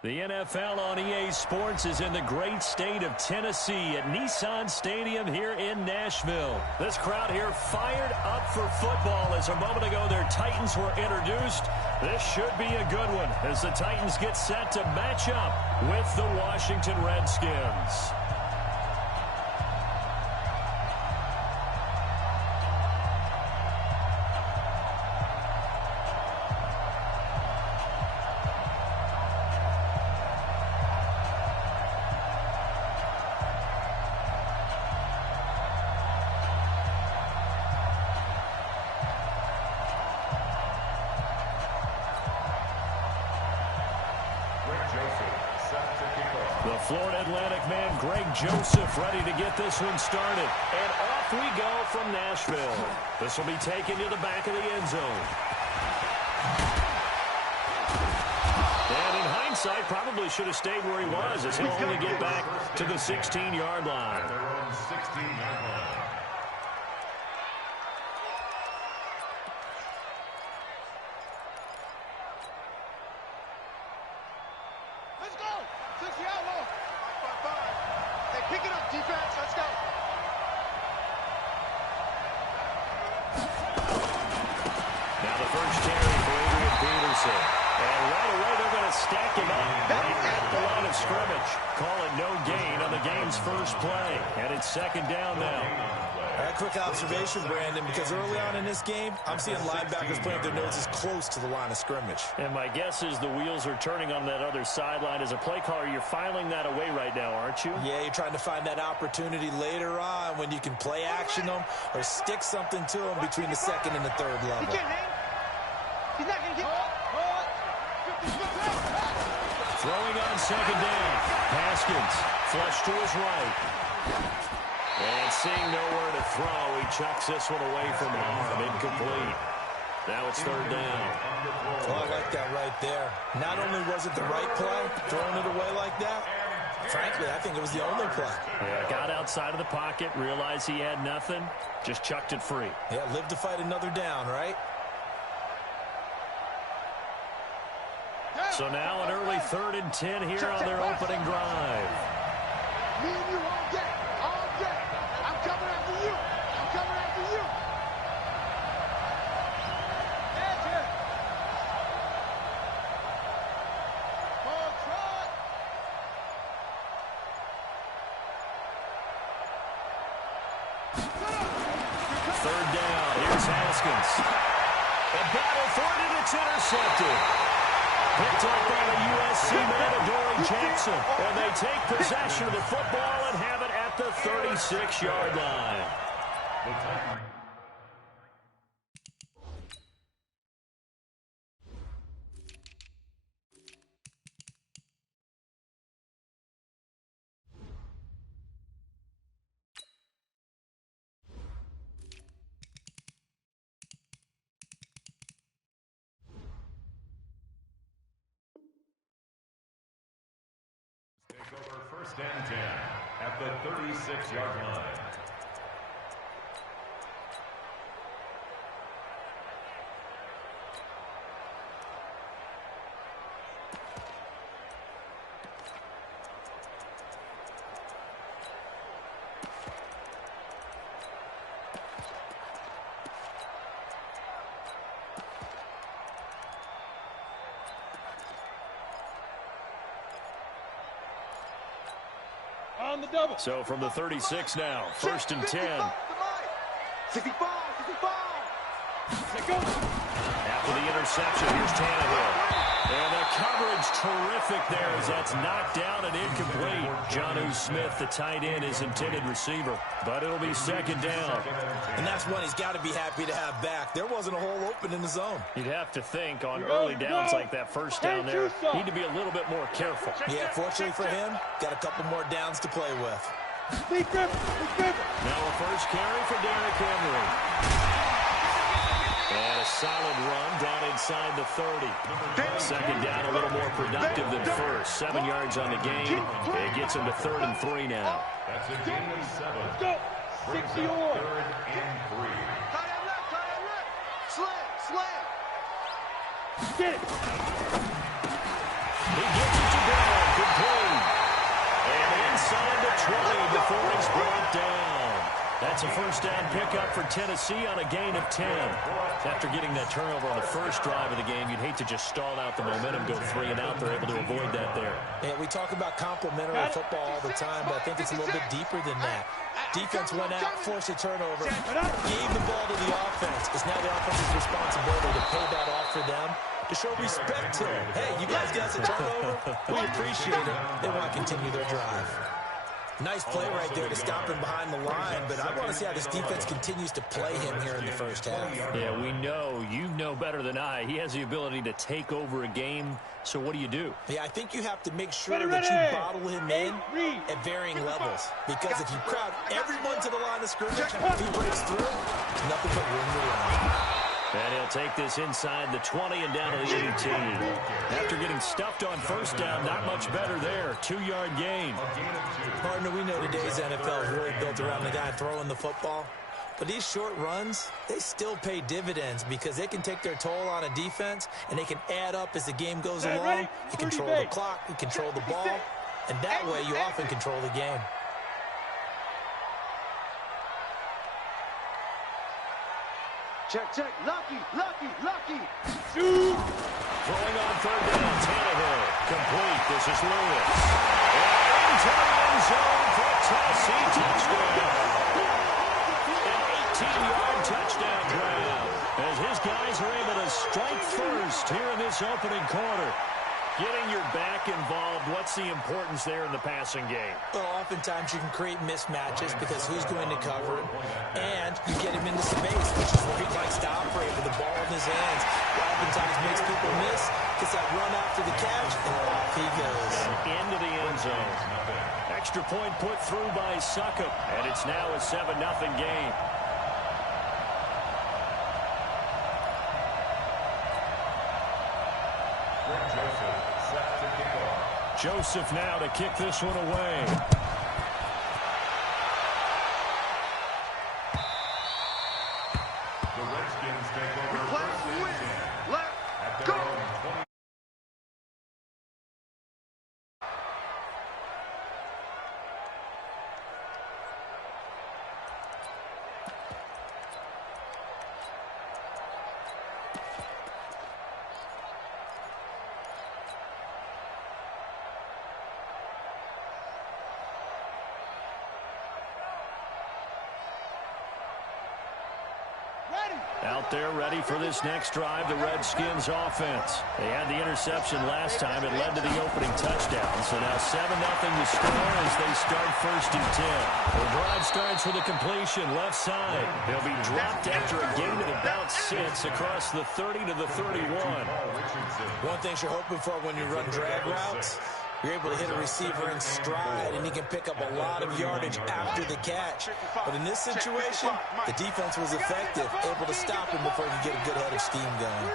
The NFL on EA Sports is in the great state of Tennessee at Nissan Stadium here in Nashville. This crowd here fired up for football as a moment ago their Titans were introduced. This should be a good one as the Titans get set to match up with the Washington Redskins. The Florida Atlantic man, Greg Joseph, ready to get this one started. And off we go from Nashville. This will be taken to the back of the end zone. And in hindsight, probably should have stayed where he was as he'll only get back to the 16-yard line. Pick it up, defense. Let's go. Now the first carry for Adrian Peterson. And right away they're going to stack him up right at the line of scrimmage. Call it no gain on the game's first play. And it's second down now. A quick observation, Brandon, because early on in this game, I'm seeing linebackers playing their noses close to the line of scrimmage. And my guess is the wheels are turning on that other sideline. As a play caller, you're filing that away right now, aren't you? Yeah, you're trying to find that opportunity later on when you can play action them or stick something to them between the second and the third level. He can't hang. He's not going to get... Throwing on second down. Haskins, flush to his right. And seeing nowhere to throw, he chucks this one away from arm. Incomplete. Now it's third down. Oh, I like that right there. Not only was it the right play, throwing it away like that, frankly, I think it was the only play. Yeah, got outside of the pocket, realized he had nothing, just chucked it free. Yeah, live to fight another down, right? So now an early 3rd and 10 here on their opening drive. Me and you all day. All day. I'm coming after you. I'm coming after you. Magic. Ball trot. Third down. Here's Haskins. A battle for it, and it's intercepted. Picked up by the USC man, Adoree Jackson. And they take possession of the football and have it at the 36-yard line. First and 10 at the 36-yard line. On the double. So from the 36 now, 1st and 10. 65. After the interception, here's Tannehill. And the coverage terrific there as that's knocked down and incomplete. Jonnu Smith, the tight end, is intended receiver. But it'll be second down. And that's one he's got to be happy to have back. There wasn't a hole open in the zone. You'd have to think on early downs like that first down there, need to be a little bit more careful. Yeah, fortunately for him, got a couple more downs to play with. Now a first carry for Derrick Henry. And a solid run down inside the 30. Second down, a little more productive than first. 7 yards on the game. It gets him to 3rd and 3 now. That's a gain of 7. Go. Brings up 3rd and 3. Tight end left. Slam. Get it. He gets it to Brown. Complete. And inside the 20 before he's brought down. That's a first down pickup for Tennessee on a gain of 10. After getting that turnover on the first drive of the game, you'd hate to just stall out the momentum, go 3 and out. They're able to avoid that there. Yeah, we talk about complementary football all the time, but I think it's a little bit deeper than that. Defense went out, forced a turnover, gave the ball to the offense. It's now the offense's responsibility to pay that off for them, to show respect to them. Hey, you guys got a turnover? We appreciate it. They want to continue their drive. Nice play right there to stop him behind the line, but I want to see how this defense continues to play him here in the first half. Yeah, we know. You know better than I. He has the ability to take over a game, so what do you do? Yeah, I think you have to make sure that you bottle him in at varying levels, because if you crowd everyone to the line of scrimmage, if he breaks through, there's nothing but room to run. And he'll take this inside the 20 and down to the 18. After getting stuffed on first down, not much better there. 2-yard gain. Partner, we know today's NFL is really built around the guy throwing the football. But these short runs, they still pay dividends because they can take their toll on a defense, and they can add up as the game goes along. You control the clock, you control the ball, and that way you often control the game. Check, check. Lucky, lucky, lucky. Shoot. Throwing on third down, Tannehill. Complete. This is Lewis. And into the end zone for a Tennessee touchdown. An 18-yard touchdown grab as his guys are able to strike first here in this opening quarter. Getting your back involved, what's the importance there in the passing game? Well, oftentimes you can create mismatches because who's going to cover him, and you get him into space, which is where he likes to operate with the ball in his hands. Oftentimes makes people miss, gets that run after the catch, and off he goes. Into the end zone. Extra point put through by Succop, and it's now a 7-0 game. Joseph now to kick this one away. The Redskins take over first and 10. Let's go! Out there ready for this next drive, the Redskins offense. They had the interception last time. It led to the opening touchdown. So now 7-0 to score as they start first and 10. The drive starts with a completion left side. They'll be dropped after a gain of about 6 across the 30 to the 31. One thing you're hoping for when you run drag routes, you're able to hit a receiver in stride, and he can pick up a lot of yardage after the catch. But in this situation, the defense was effective, able to stop him before he could get a good head of steam going.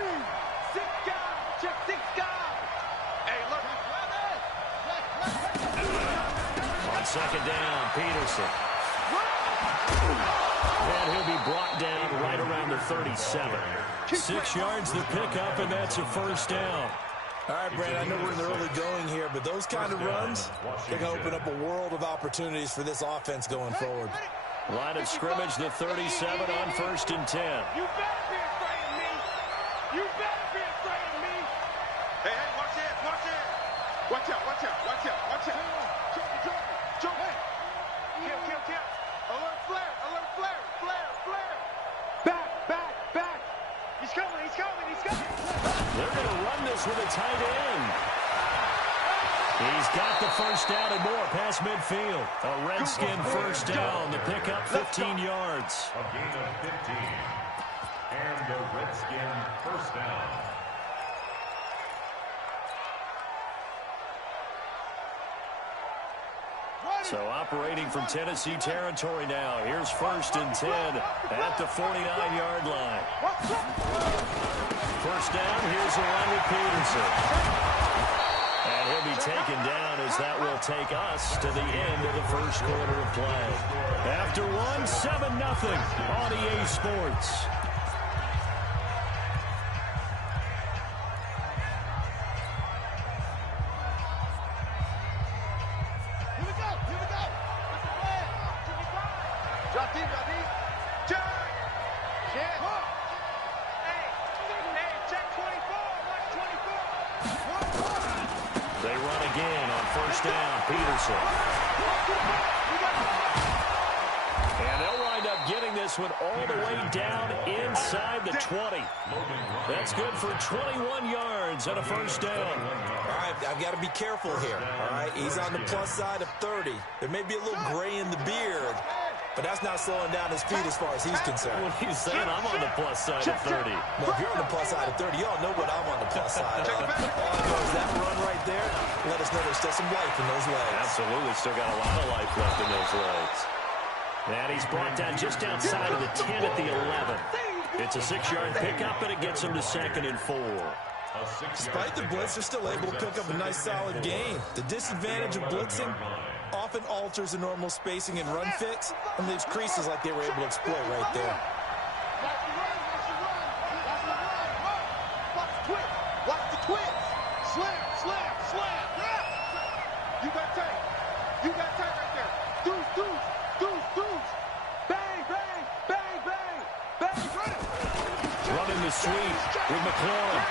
On second down, Peterson. And he'll be brought down right around the 37. 6 yards the pickup, and that's a first down. All right, Brad, I know we're in the early going here, but those kind of runs, they're going to open up a world of opportunities for this offense going forward. Line of scrimmage, the 37 on first and 10. You better be afraid of me. You better be afraid of me. Hey, hey, watch it, watch it. Watch out, watch out, watch out, watch out. Jump, hey. Kill. Alert flare, flare. Back. He's coming. They're going to run this with a tight end. He's got the first down and more past midfield. A Redskin first down. The pickup 15 yards. A gain of 15. And the Redskin first down. So operating from Tennessee territory now. Here's first and 10 at the 49-yard line. First down, here's a run with Peterson. And he'll be taken down as that will take us to the end of the first quarter of play. After one, 7-0 on EA Sports. Check. Check. Hey, check 24. Watch 24. They run again on first down. Peterson. And they'll wind up getting this one all the way down inside the 20. That's good for 21 yards and a first down. All right, I've got to be careful here. All right, he's on the plus side of 30. There may be a little gray in the beard, but that's not slowing down his feet as far as he's concerned. Well, he's saying I'm on the plus side of 30. Well, if you're on the plus side of 30, y'all know what I'm on the plus side of. All I know is that run right there, let us know there's still some life in those legs. Absolutely, still got a lot of life left in those legs. And he's brought down just outside of the 10 at the 11. It's a 6-yard pickup, and it gets him to 2nd and 4. Despite the blitz, they're still able to pick up a nice, solid gain. The disadvantage of blitzing often alters the normal spacing and run fits and leaves creases like they were able to exploit right there. Watch the twist. Slam. You got tight. Right there. Deuce. Bang. Run it. Running the sweep with McLaurin.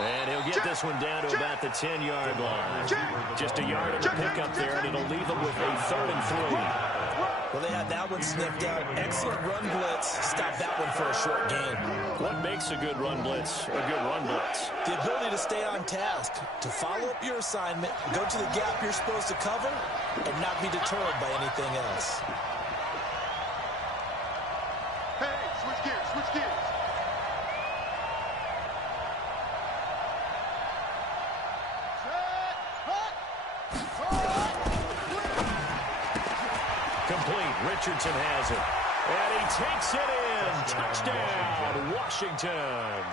And he'll get this one down to about the 10-yard line. Just a yard of a pickup there, and it'll leave them with a 3rd and 3. Well, they had that one sniffed out. Excellent run blitz. Stop that one for a short gain. What makes a good run blitz a good run blitz? The ability to stay on task, to follow up your assignment, go to the gap you're supposed to cover, and not be deterred by anything else. Hey, switch gears. Complete. Richardson has it. And he takes it in. Touchdown, Washington.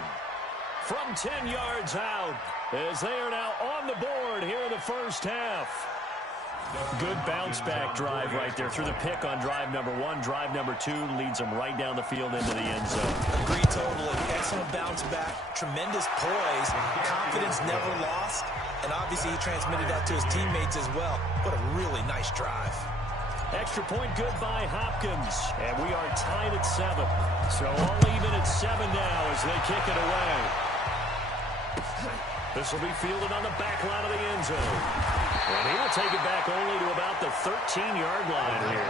From 10 yards out, as they are now on the board here in the first half. Good bounce-back drive right there through the pick on drive number 1. Drive number 2 leads them right down the field into the end zone. Agree totally. Excellent bounce-back. Tremendous poise. Confidence never lost. And obviously he transmitted that to his teammates as well. What a really nice drive. Extra point good by Hopkins. And we are tied at 7. So all even at 7 now as they kick it away. This will be fielded on the back line of the end zone. And he will take it back only to about the 13-yard line here.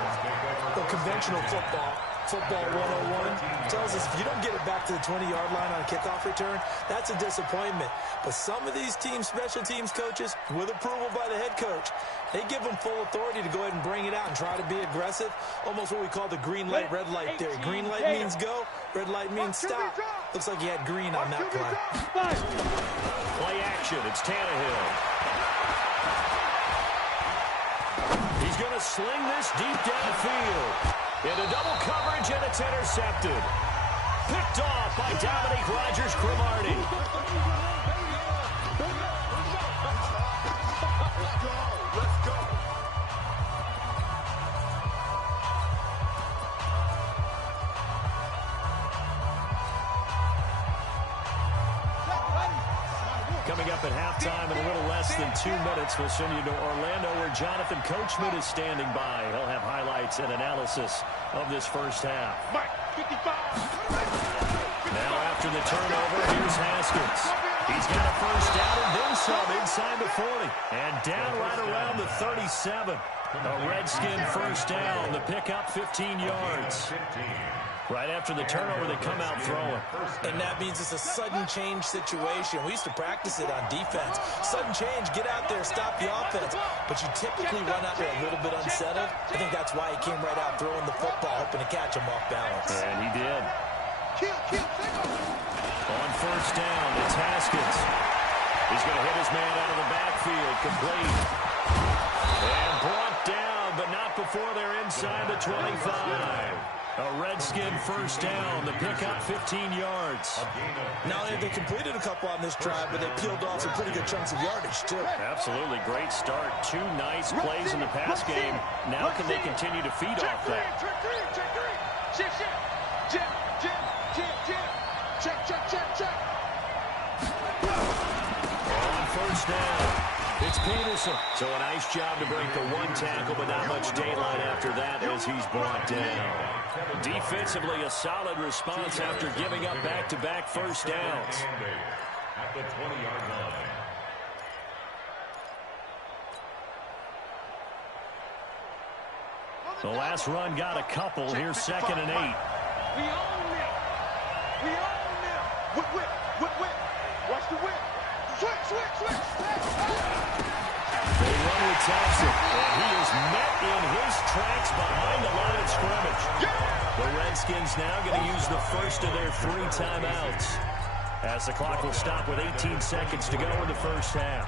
The conventional football 101, tells us if you don't get it back to the 20-yard line on a kickoff return, that's a disappointment. But some of these teams, special teams coaches, with approval by the head coach, they give them full authority to go ahead and bring it out and try to be aggressive. Almost what we call the green light, red light theory. Green light means go, red light means stop. Looks like he had green on that play. Play action, it's Tannehill. He's going to sling this deep downfield. Into double coverage, and it's intercepted. Picked off by Dominique Rodgers-Cromartie. Let's go. Coming up at halftime in a little less than 2 minutes, we'll send you to Orlando where Jonathan Coachman is standing by. He'll have highlights and analysis of this first half. Mike, 55. Now after the turnover, here's Haskins. He's got a first down and then some inside the 40. And down right around the 37. A Redskin first down. The pickup 15 yards. Right after the turnover, they come out throwing. And that means it's a sudden change situation. We used to practice it on defense. Sudden change, get out there, stop the offense. But you typically run out there a little bit unsettled. I think that's why he came right out throwing the football, hoping to catch him off balance. And he did. On first down, it's Haskins. He's going to hit his man out of the backfield, complete. And brought down, but not before they're inside the 25. A Redskin first down. The pickup 15 yards. Not only have they completed a couple on this drive, but they peeled off some pretty good chunks of yardage, too. Absolutely. Great start. 2 nice plays in the pass game. Now can they continue to feed off that? Check. On first down. It's Peterson. So a nice job to break the one tackle, but not much daylight after that as he's brought down. Defensively, a solid response after giving up back-to-back first downs. At the 20-yard line. The last run got a couple. Here's 2nd and 8. We own them. We own them. Whip. Watch the whip. Switch. They run with Thompson, and he is met in his tracks behind the line of scrimmage. The Redskins now going to use the first of their 3 timeouts, as the clock will stop with 18 seconds to go in the first half.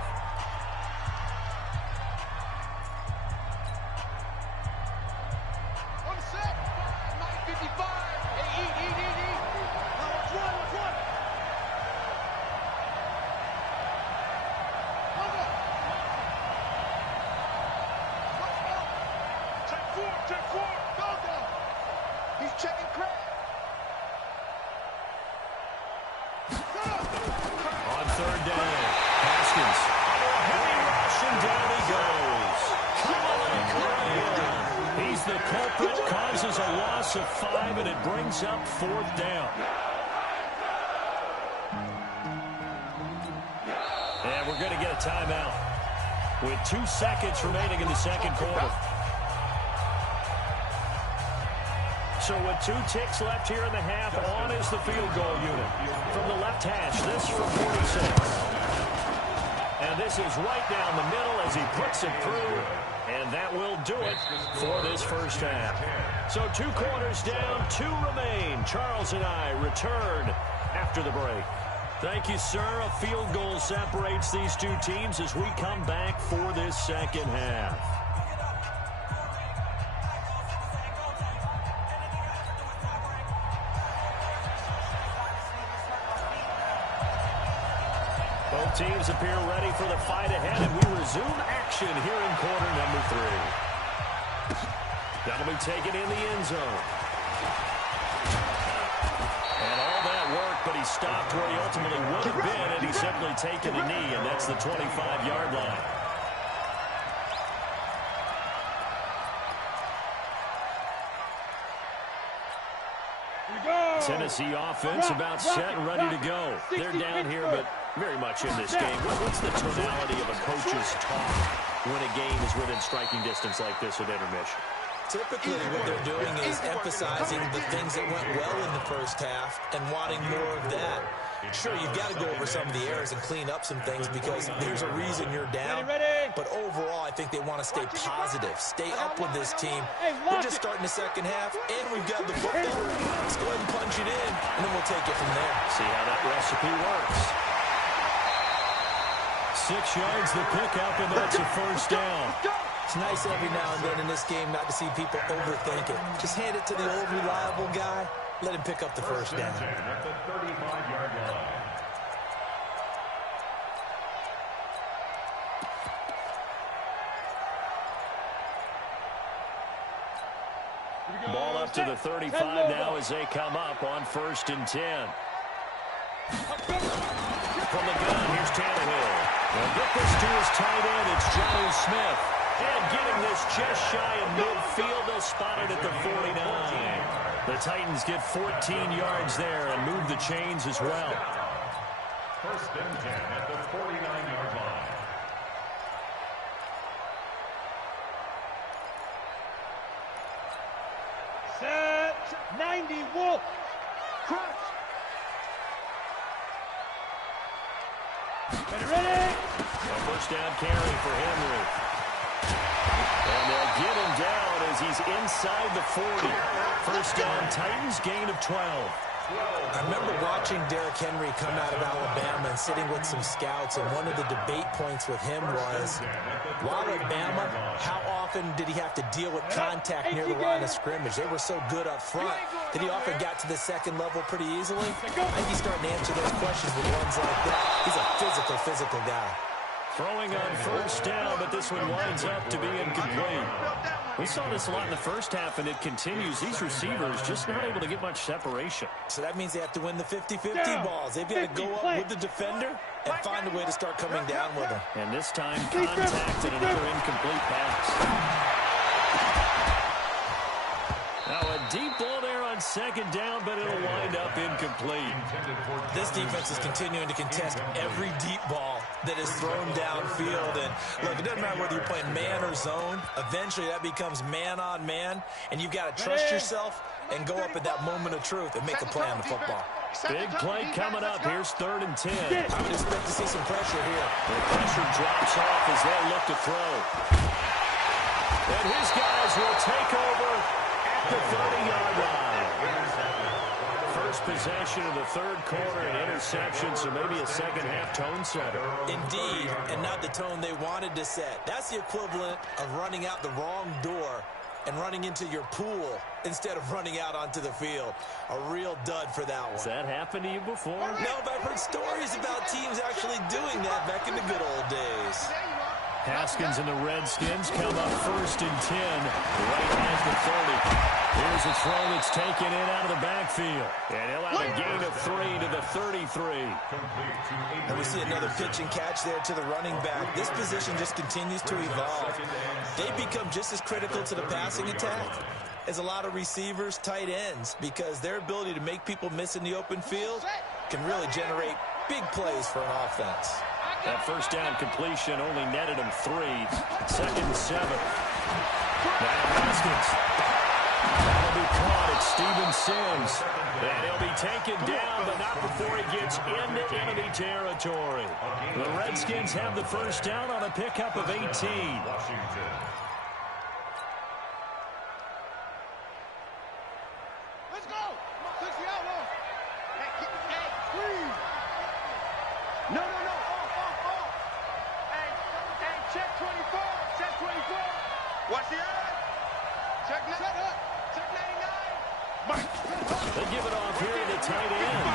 On the set. 9:55. Hey, eat. Now watch one. Hold up. Check 4. Go. He's checking crack. On 3rd down, Haskins. Oh, a heavy rush, and down he goes. Colin Graham. He's the culprit, causes a loss of 5, and it brings up 4th down. And we're going to get a timeout with 2 seconds remaining in the second quarter. So with 2 ticks left here in the half, on is the field goal unit. From the left hash, this from 46. And this is right down the middle as he puts it through. And that will do it for this first half. So 2 quarters down, 2 remain. Charles and I return after the break. Thank you, sir. A field goal separates these 2 teams as we come back for this second half. Both teams appear ready for the fight ahead, and we resume action here in quarter number 3. That'll be taken in the end zone. And all that work, but he stopped where he ultimately would have been, and he's simply taken a knee, and that's the 25-yard line. Tennessee offense about set and ready to go. They're down here, but very much in this game. What's the tonality of a coach's talk when a game is within striking distance like this at intermission? Typically, what they're doing is emphasizing the things that went well in the first half and wanting more of that. Sure, you've got to go over some of the errors and clean up some things because there's a reason you're down. But overall, I think they want to stay positive, stay up with this team. We're just starting the second half, and we've got the football. Let's go ahead and punch it in, and then we'll take it from there. See how that recipe works. 6 yards the pickup, and that's a first down. It's nice every now and then in this game not to see people overthink it. Just hand it to the old reliable guy. Let him pick up the first down. At the 35-yard line. Ball up to the 35 now as they come up on 1st and 10. From the gun, here's Tannehill. They'll get this to his tight end. It's Johnny Smith. And getting this just shy of midfield, they'll spot it at the 49. The Titans get 14 yards there and move the chains as well. 1st and 10 at the 49-yard line. Set 90 Wolf. Crunch. Ready? A first down carry for Henry. And they'll get him down as he's inside the 40. First down, Titans, gain of 12. I remember watching Derrick Henry come out of Alabama and sitting with some scouts, and one of the debate points with him was, while at Bama, how often did he have to deal with contact near the line of scrimmage? They were so good up front that he often got to the second level pretty easily. I think he's starting to answer those questions with ones like that. He's a physical guy. Throwing on first down, but this one winds up to be incomplete. We saw this a lot in the first half, and it continues. These receivers just not able to get much separation. So that means they have to win the 50-50 balls. They've got to go up with the defender and find a way to start coming down with them. And this time, contact and another incomplete pass. Now a deep ball there on second down, but it'll wind up incomplete. This defense is continuing to contest every deep ball that is thrown downfield. And look, it doesn't matter whether you're playing man or zone. Eventually that becomes man on man, and you've got to trust yourself and go up at that moment of truth and make a play on the football. Big play coming up. Here's 3rd and 10. I would expect to see some pressure here. The pressure drops off as they look to throw. And his guys will take over at the 30-yard line. First possession of the third quarter, an interception, so maybe a second-half tone setter. Indeed, and not the tone they wanted to set. That's the equivalent of running out the wrong door and running into your pool instead of running out onto the field. A real dud for that one. Has that happened to you before? No, but I've heard stories about teams actually doing that back in the good old days. Haskins and the Redskins come up 1st and 10, right at the 30. Here's a throw that's taken in out of the backfield. And he'll have a gain of 3 to the 33. And we see another pitch and catch there to the running back. This position just continues to evolve. They become just as critical to the passing attack as a lot of receivers, tight ends, because their ability to make people miss in the open field can really generate big plays for an offense. That first down completion only netted him 3. 2nd and 7. Now Haskins. That'll be caught. It's Steven Sims. And he'll be taken down, but not before he gets into enemy territory. The Redskins have the first down on a pickup of 18. Let's go. 60 outlaws. Hey, please. No. Hey, check 24. Check 24. Watch the eye. Check up. Check 99. Mike. They give it off here to the tight end.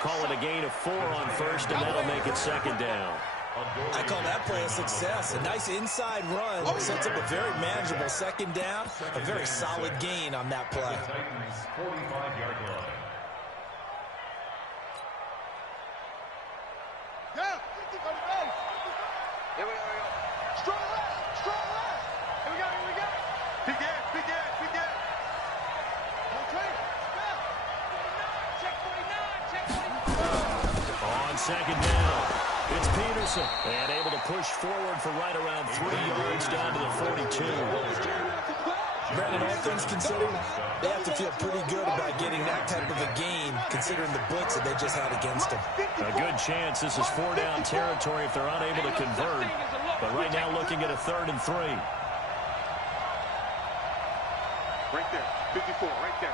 Call it a gain of 4 on first, and that'll make it 2nd down. I call that play a success. A nice inside run sets up a very manageable 2nd down. A very solid gain on that play. Titans 45-yard line. Yeah. Here we go. Strong left. Here we go. Big gas. Okay. Check 49. On 2nd down, it's Peterson. And able to push forward for right around 3 yards down to the 42. Brandon, all things considered, they have to feel pretty good about getting that type of a gain, considering the blitz that they just had against them. A good chance this is 4-down territory if they're unable to convert. But right now looking at a 3rd and 3. Right there. 54. Right there.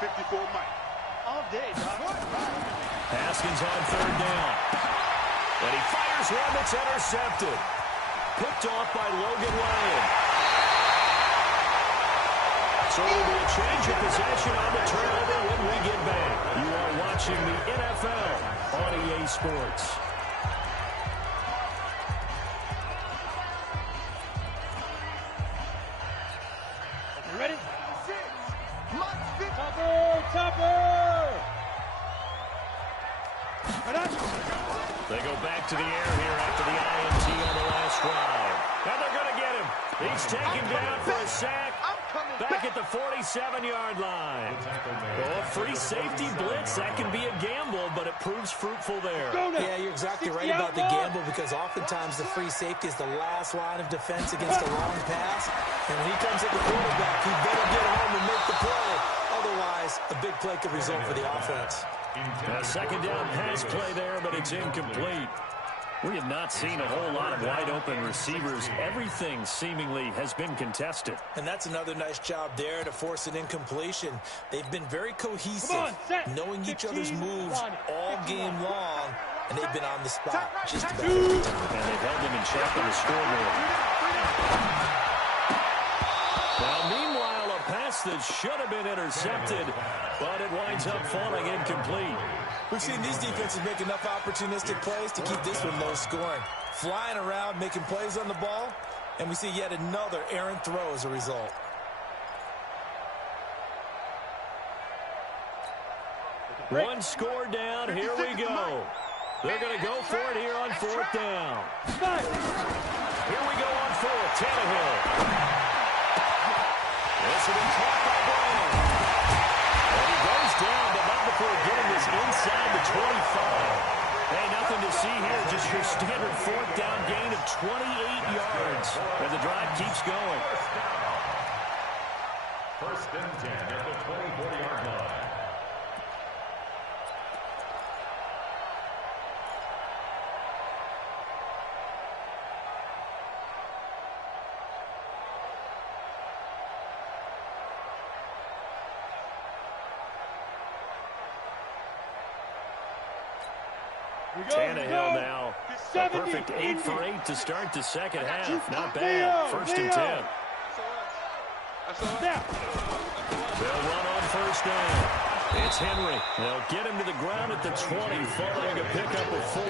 54 Mike. All day, dog. Haskins on 3rd down. And he fires one that's intercepted. Picked off by Logan Ryan. So it will be a change of possession on the turnover when we get back. You are watching the NFL on EA Sports. You ready? Topper! They go back to the air here after the INT on the last drive. And they're going to get him. He's taken down for a sack. Back at the 47-yard line. Oh, a free safety blitz. That can be a gamble, but it proves fruitful there. Yeah, you're exactly right about the gamble, because oftentimes the free safety is the last line of defense against a long pass. And when he comes at the quarterback, he better get home and make the play. Otherwise, a big play could result for the offense. A 2nd down pass play there, but it's incomplete. We have not seen a whole lot of wide-open receivers. Everything seemingly has been contested. And that's another nice job there to force an incompletion. They've been very cohesive, knowing each other's moves all game long, and they've been on the spot just about every time. And they've held them in check on the scoreboard. Now, meanwhile, a pass that should have been intercepted, but it winds up falling incomplete. We've seen these defenses make enough opportunistic plays to keep this one low scoring. flying around, making plays on the ball, and we see yet another errant throw as a result. One score down. Here we go. They're going to go for it here on fourth down. Here we go on fourth. Tannehill. This will be caught by Brown. And he goes down, but not before getting this inside the 25. Hey, nothing to see here. Just your standard fourth down gain of 28 yards. And the drive keeps going. First and 10 at the 24-yard line. Tannehill now, a perfect 8 for 8 to start the second half. Not bad. First and 10. They'll run on first down. It's Henry. They'll get him to the ground at the 20, following a pickup of 4.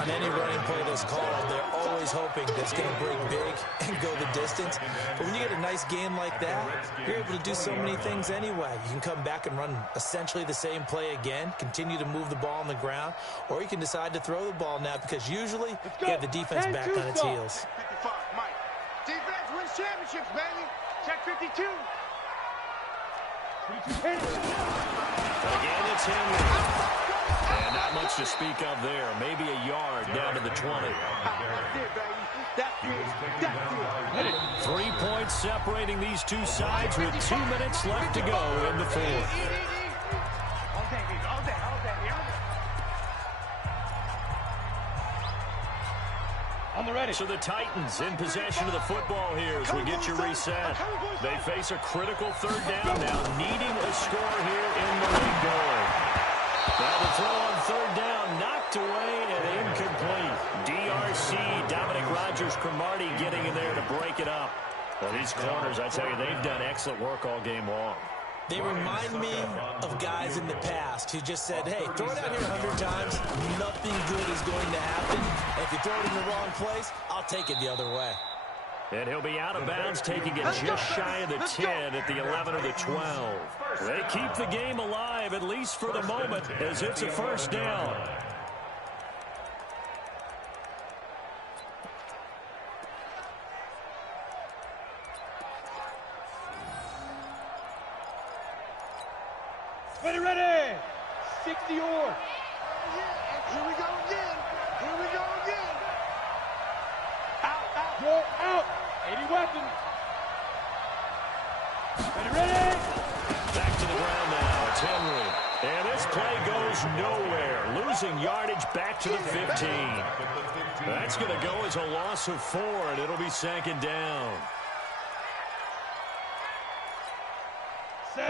On any running play that's called, they're always hoping that it's going to break big and go the distance. But when you get a nice game like that, you're able to do so many things anyway. You can come back and run essentially the same play again, continue to move the ball on the ground, or you can decide to throw the ball now because usually you have the defense back on its heels. 55, Mike. Defense wins championships, baby. Check 52. Again, it's Henry. And not much to speak of there. Maybe a yard down to the 20. That's it. 3 points separating these two sides with 2 minutes left to go in the fourth. All day, baby. All day. On the ready. So the Titans in possession of the football here as we get you reset. They face a critical third down now, needing a score here in the late going. Now the throw on third down, knocked away and incomplete. DRC, Dominic Rodgers-Cromartie getting in there to break it up. Well, these corners, I tell you, they've done excellent work all game long. They remind me of guys in the past who just said, hey, throw it out here 100 times, nothing good is going to happen. And if you throw it in the wrong place, I'll take it the other way. And he'll be out of bounds, taking it just shy of the 10 at the 11 or the 12. They keep the game alive, at least for the moment, as it's a first down. Ready. 60 or. Here we go again. Out. Go out. 80 weapons. Ready. Back to the ground now. It's Henry. And this play goes nowhere. Losing yardage back to the 15. That's going to go as a loss of 4, and it'll be second down.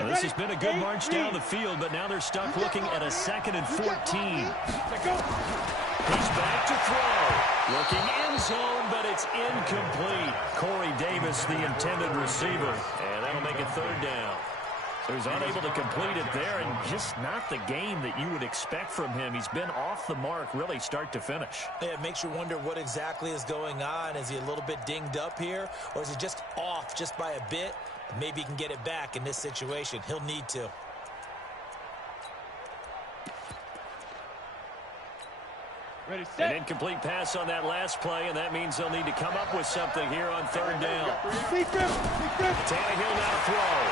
This has been a good march down the field, but now they're stuck looking at a 2nd and 14. He's back to throw. Looking end zone, but it's incomplete. Corey Davis, the intended receiver. And that'll make it third down. So he's unable to complete it there, and just not the game that you would expect from him. He's been off the mark, really, start to finish. Yeah, it makes you wonder what exactly is going on. Is he a little bit dinged up here, or is he just off just by a bit? Maybe he can get it back in this situation. He'll need to. Ready, set. An incomplete pass on that last play, and that means they'll need to come up with something here on third down. Tannehill now throw.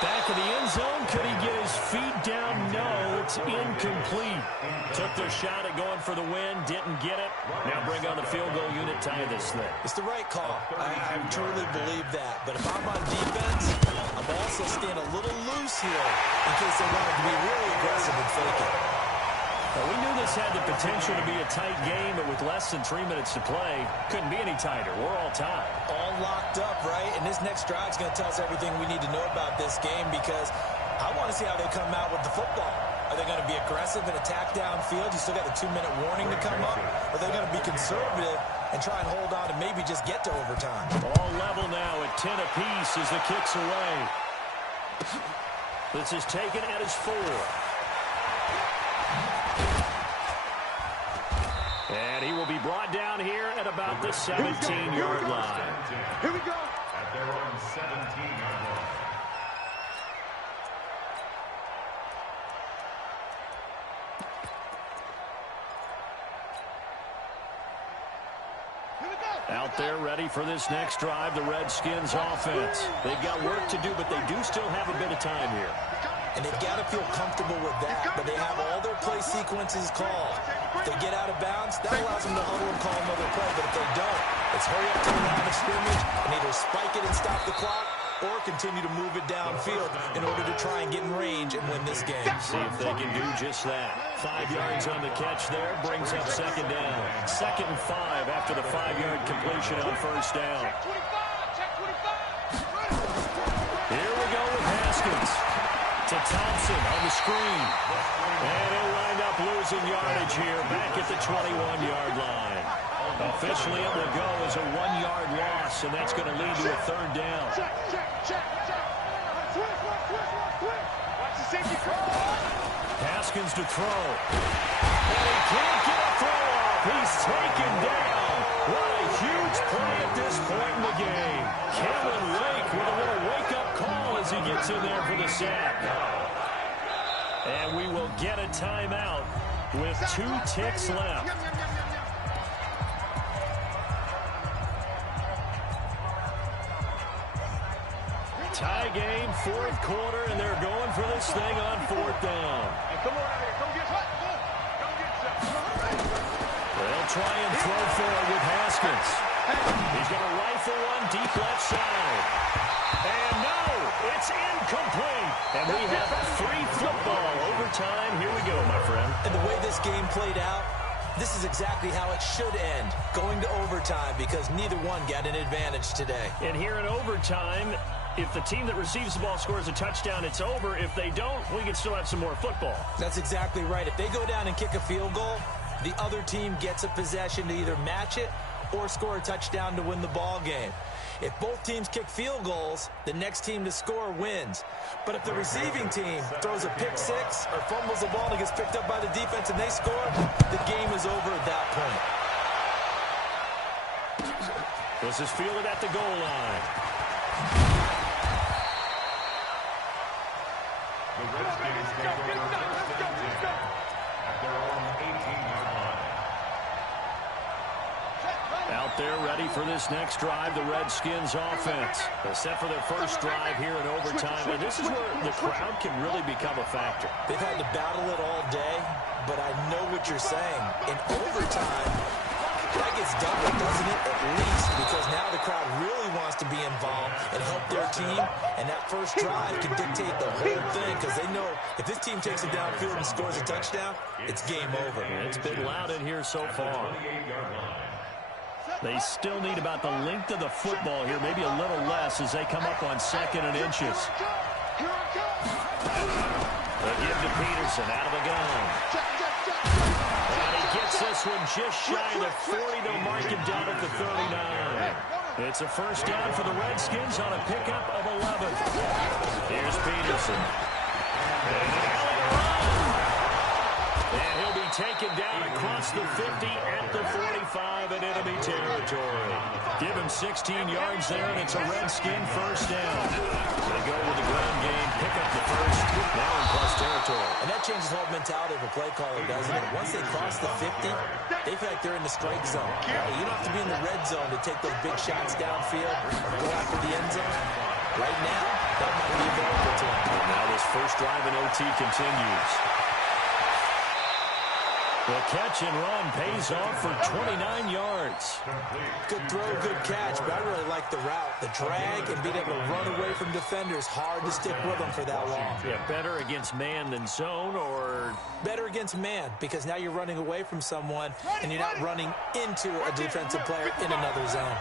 Back of the end zone. Could he get his feet down? No, it's incomplete. Took their shot at going for the win, didn't get it. Now bring on the field goal unit, tie this thing. It's the right call. I truly believe that. But if I'm on defense, I'm also staying a little loose here in case they wanted to be really aggressive and fake it. Well, we knew this had the potential to be a tight game, but with less than 3 minutes to play, couldn't be any tighter. We're all tied. All locked up, right? And this next drive is going to tell us everything we need to know about this game because I want to see how they come out with the football. Are they going to be aggressive and attack downfield? You still got the 2-minute warning to come up? Or are they going to be conservative and try and hold on and maybe just get to overtime? All level now at 10 apiece as the kick's away. This is taken at his 4. And he will be brought down here at about the 17-yard line. Here we go. At their own 17-yard line. Out there ready for this next drive, the Redskins offense. They've got work to do, but they do still have a bit of time here. And they've got to feel comfortable with that, but they have all their play sequences called. If they get out of bounds, that allows them to huddle and call another play, but if they don't, it's hurry up to the line of scrimmage and either spike it and stop the clock or continue to move it downfield in order to try and get in range and win this game. See if they can do just that. 5 yards on the catch there, brings up second down. 2nd and 5 after the 5-yard completion on first down. Here we go with Haskins. To Thompson on the screen. And he'll wind up losing yardage here back at the 21-yard line. Officially, it will go as a 1-yard loss, and that's going to lead to a 3rd down. Haskins to throw. And he can't get a throw off. He's taken down. What a huge play at this point in the game. Cameron Wake with a little wake-up call as he gets in there for the sack. And we will get a timeout with 2 ticks left. Tie game, 4th quarter, and they're going for this thing on 4th down. Come on out here. Come get hot. Come get some. They'll try and throw for it with Haskins. He's going to rifle one deep left side. And no, it's incomplete. And we have free football overtime. Here we go, my friend. And the way this game played out, this is exactly how it should end, going to overtime, because neither one got an advantage today. And here in overtime, if the team that receives the ball scores a touchdown, it's over. If they don't, we can still have some more football. That's exactly right. If they go down and kick a field goal, the other team gets a possession to either match it or score a touchdown to win the ball game. If both teams kick field goals, the next team to score wins. But if the receiving team throws a pick six or fumbles the ball and gets picked up by the defense and they score, the game is over at that point. This is fielded at the goal line. The Redskins take over 1st and 10 at their own 18-yard line. Out there ready for this next drive, the Redskins offense. They're set for their first drive here in overtime, and this is where the crowd can really become a factor. They've had to battle it all day, but I know what you're saying. In overtime, that gets doubled, doesn't it? At least, because now the crowd really wants to be involved and help their team, and that first drive can dictate the whole thing, because they know if this team takes it downfield and scores a touchdown, it's game over. It's been loud in here so far. They still need about the length of the football here, maybe a little less as they come up on 2nd and inches. They give to Peterson out of the gun. And he gets this one just shy of the 40 to mark him down at the 39. It's a first down for the Redskins on a pickup of 11. Here's Peterson. And he'll be taken down across the 50 at the 45 in enemy territory. Give him 16 yards there, and it's a Redskin first down. They go with the ground game, pick up the first, now in plus territory. And that changes the whole mentality of a play caller, doesn't it? Once they cross the 50, they feel like they're in the strike zone. You don't have to be in the red zone to take those big shots downfield or go after the end zone. Right now, that might be available to them. And now this first drive in OT continues. The catch and run pays off for 29 yards. Good throw, good catch, but I really like the route. The drag and being able to run away from defenders, hard to stick with them for that long. Yeah, better against man than zone, or? Better against man, because now you're running away from someone and you're not running into a defensive player in another zone.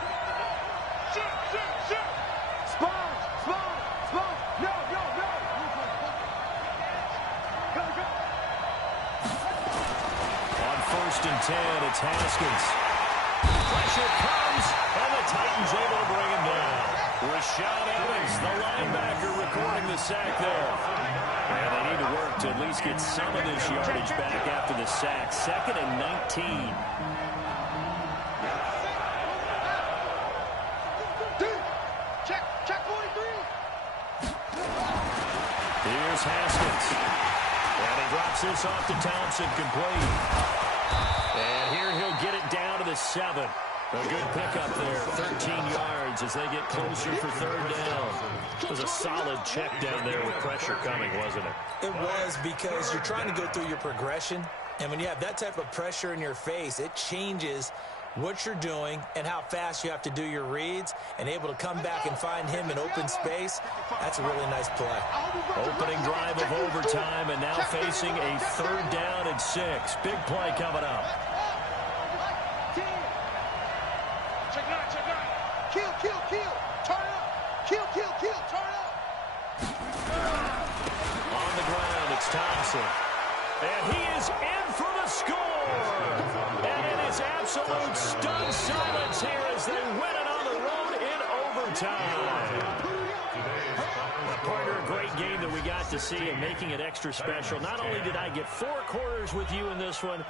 And 10, it's Haskins. Pressure comes, and the Titans able to bring him down. Rashad Evans, the linebacker, recording the sack there. And they need to work to at least get some of this yardage back after the sack. 2nd and 19. Check 43. Here's Haskins. And he drops this off to Townsend, complete. And here he'll get it down to the 7. A good pickup there, 13 yards as they get closer for 3rd down. It was a solid check down there with pressure coming, wasn't it? It was, because you're trying to go through your progression, and when you have that type of pressure in your face, it changes what you're doing and how fast you have to do your reads, and able to come back and find him in open space. That's a really nice play. Opening drive of overtime, and now facing a 3rd down and 6. Big play coming up. Kill. Turn up. Kill. Turn up. On the ground, it's Thompson. And he is in for the score. And it is absolute stunned silence here as they win it on the road in overtime. Partner, a great game that we got to see and making it extra special. Not only did I get 4 quarters with you in this one,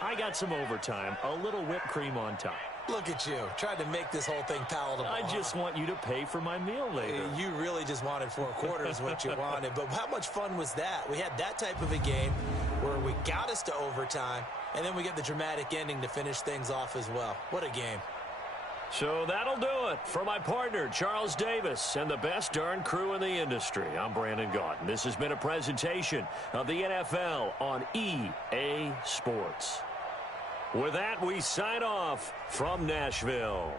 I got some overtime, a little whipped cream on top. Look at you, trying to make this whole thing palatable. I just want you to pay for my meal later. You really just wanted 4 quarters what you wanted. But how much fun was that? We had that type of a game where we got us to overtime, and then we get the dramatic ending to finish things off as well. What a game. So that'll do it for my partner, Charles Davis, and the best darn crew in the industry. I'm Brandon Gaudin. This has been a presentation of the NFL on EA Sports. With that, we sign off from Nashville.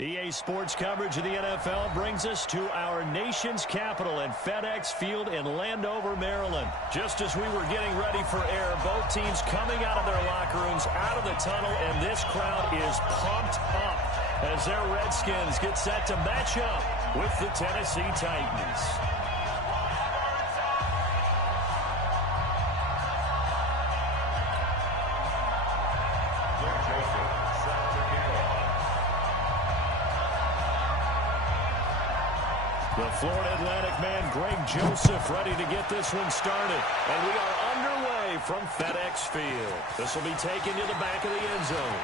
EA Sports coverage of the NFL brings us to our nation's capital at FedEx Field in Landover, Maryland. Just as we were getting ready for air, both teams coming out of their locker rooms, out of the tunnel, and this crowd is pumped up as their Redskins get set to match up with the Tennessee Titans. The Florida Atlantic man, Greg Joseph, ready to get this one started. And we are underway from FedEx Field. This will be taken to the back of the end zone.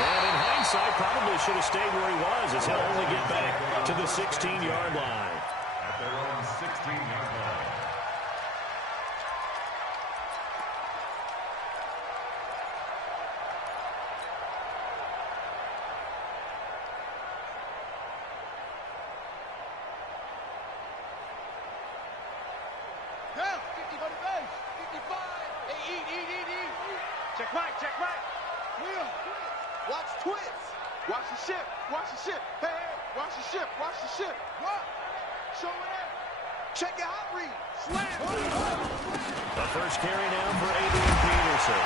And in hindsight, probably should have stayed where he was, as he'll only get back to the 16-yard line. At their own 16-yard line. Check right, check right. Will, watch twist. Watch the ship, watch the ship. Hey, hey, watch the ship, watch the ship. What? Show it out. Check your hot read. Slam. The first carry now for Adrian Peterson.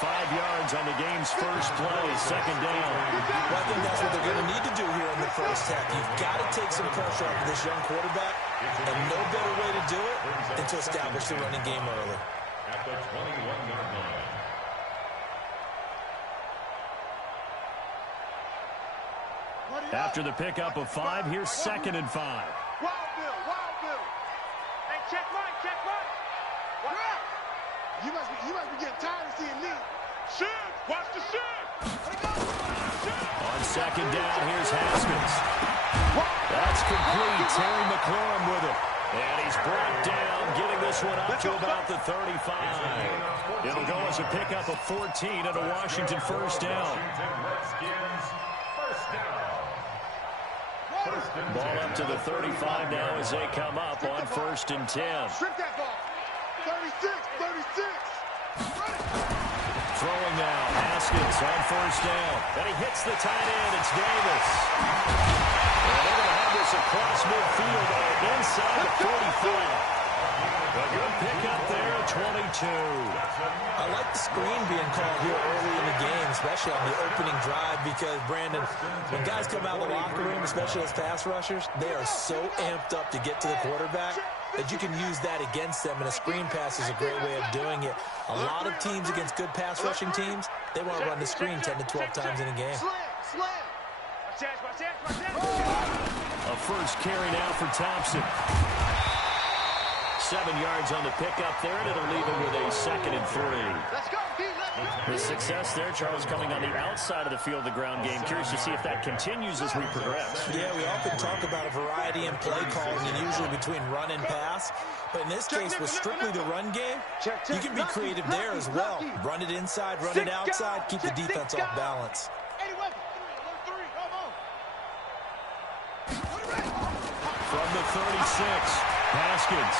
5 yards on the game's first play, second down. Well, I think that's what they're going to need to do here in the first half. You've got to take some pressure off of this young quarterback, and no better way to do it than to establish the running game early. At the 21-yard line. After the pickup of 5, here's 2nd and 5. Wild Bill, Wild Bill. Hey, check right, check right. What? You must be getting tired of seeing me. Shit, watch the shit. On 2nd down, here's Haskins. That's complete. Terry McLaurin with it. And he's brought down, getting this one up to about the 35. It'll go as a pickup of 14 and a Washington first down. Ball up to the 35 now as they come up on 1st and 10. Strip that ball. 36, 36. Throwing now, Haskins on 1st down. And he hits the tight end. It's Davis. And they're going to have this across midfield and inside the 45. A good pickup there at 22. I like the screen being called here early in the game, especially on the opening drive, because, Brandon, when guys come out of the locker room, especially as pass rushers, they are so amped up to get to the quarterback that you can use that against them, and a screen pass is a great way of doing it. A lot of teams against good pass rushing teams, they want to run the screen 10 to 12 times in a game. A first carry now for Thompson. 7 yards on the pickup there, and it'll leave him with a 2nd and 3. Let's go, D. The success there, Charles, coming on the outside of the field of the ground game. Curious to see if that continues as we progress. Yeah, we often talk about a variety in play calling, and usually between run and pass. But in this case, with strictly the run game, you can be creative there as well. Run it inside, run it outside, keep the defense off balance. From the 36, Haskins.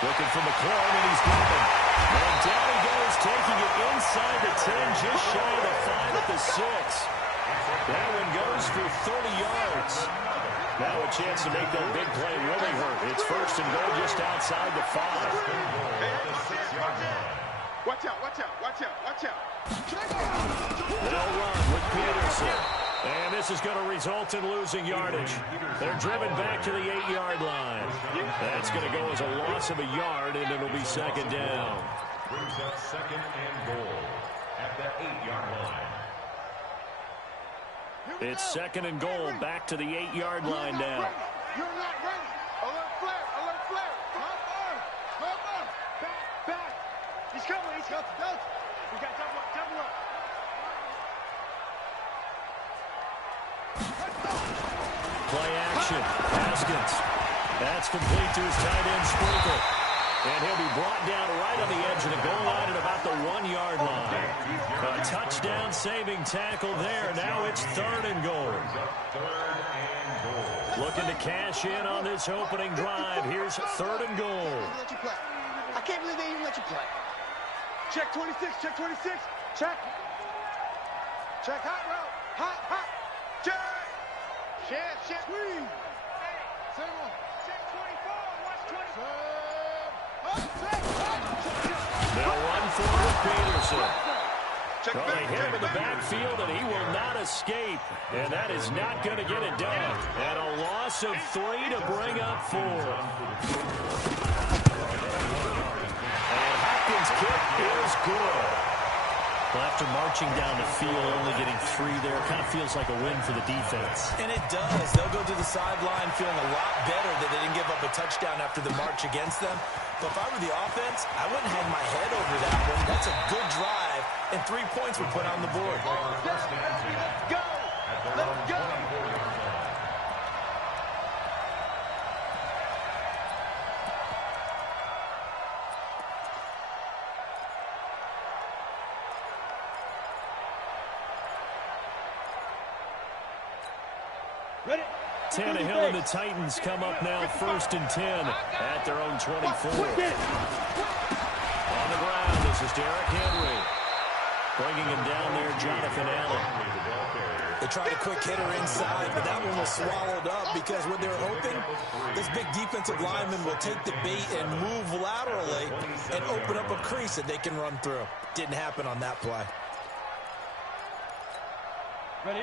Looking for McLaurin, and he's got him. And down he goes, taking it inside the 10, just shy of the 5 at the 6. That one goes for 30 yards. Now a chance to make that big play really hurt. It's 1st and goal just outside the 5. Watch out, watch out, watch out, watch out. They'll run with Peterson. And this is going to result in losing yardage. They're driven back to the 8-yard line. That's going to go as a loss of a yard, and it'll be 2nd down. Brings up 2nd and goal at the 8-yard line. It's 2nd and goal, back to the 8-yard line now. You're not ready. Alert flare, alert flare. Come on. Back. He's coming, he's coming. We got double up. Play action. Haskins. That's complete to his tight end, Sprinkle. And he'll be brought down right on the edge of the goal line at about the 1-yard line. A touchdown saving tackle there. Now it's 3rd and goal. Looking to cash in on this opening drive. Here's 3rd and goal. I can't believe they even let you play. Check 26, check 26. Check. Check hot route. Hot. Check. Check. Sweet. Same one. Check 24. Watch 24. They'll run for it, Peterson. Well, they hit him in the backfield, and he will not escape. And that is not going to get it done. And a loss of 3 to bring up 4. And Hopkins' kick is good. Well, after marching down the field, only getting 3 there, kind of feels like a win for the defense. And it does. They'll go to the sideline feeling a lot better that they didn't give up a touchdown after the march against them. But if I were the offense, I wouldn't hang my head over that one. That's a good drive, and 3 points were put on the board. Let's go. Let's go. Tannehill and the Titans come up now 1st and 10 at their own 24. On the ground, this is Derrick Henry. Bringing him down there, Jonathan Allen. They tried a quick hitter inside, but that one was swallowed up because what they're hoping, this big defensive lineman will take the bait and move laterally and open up a crease that they can run through. Didn't happen on that play.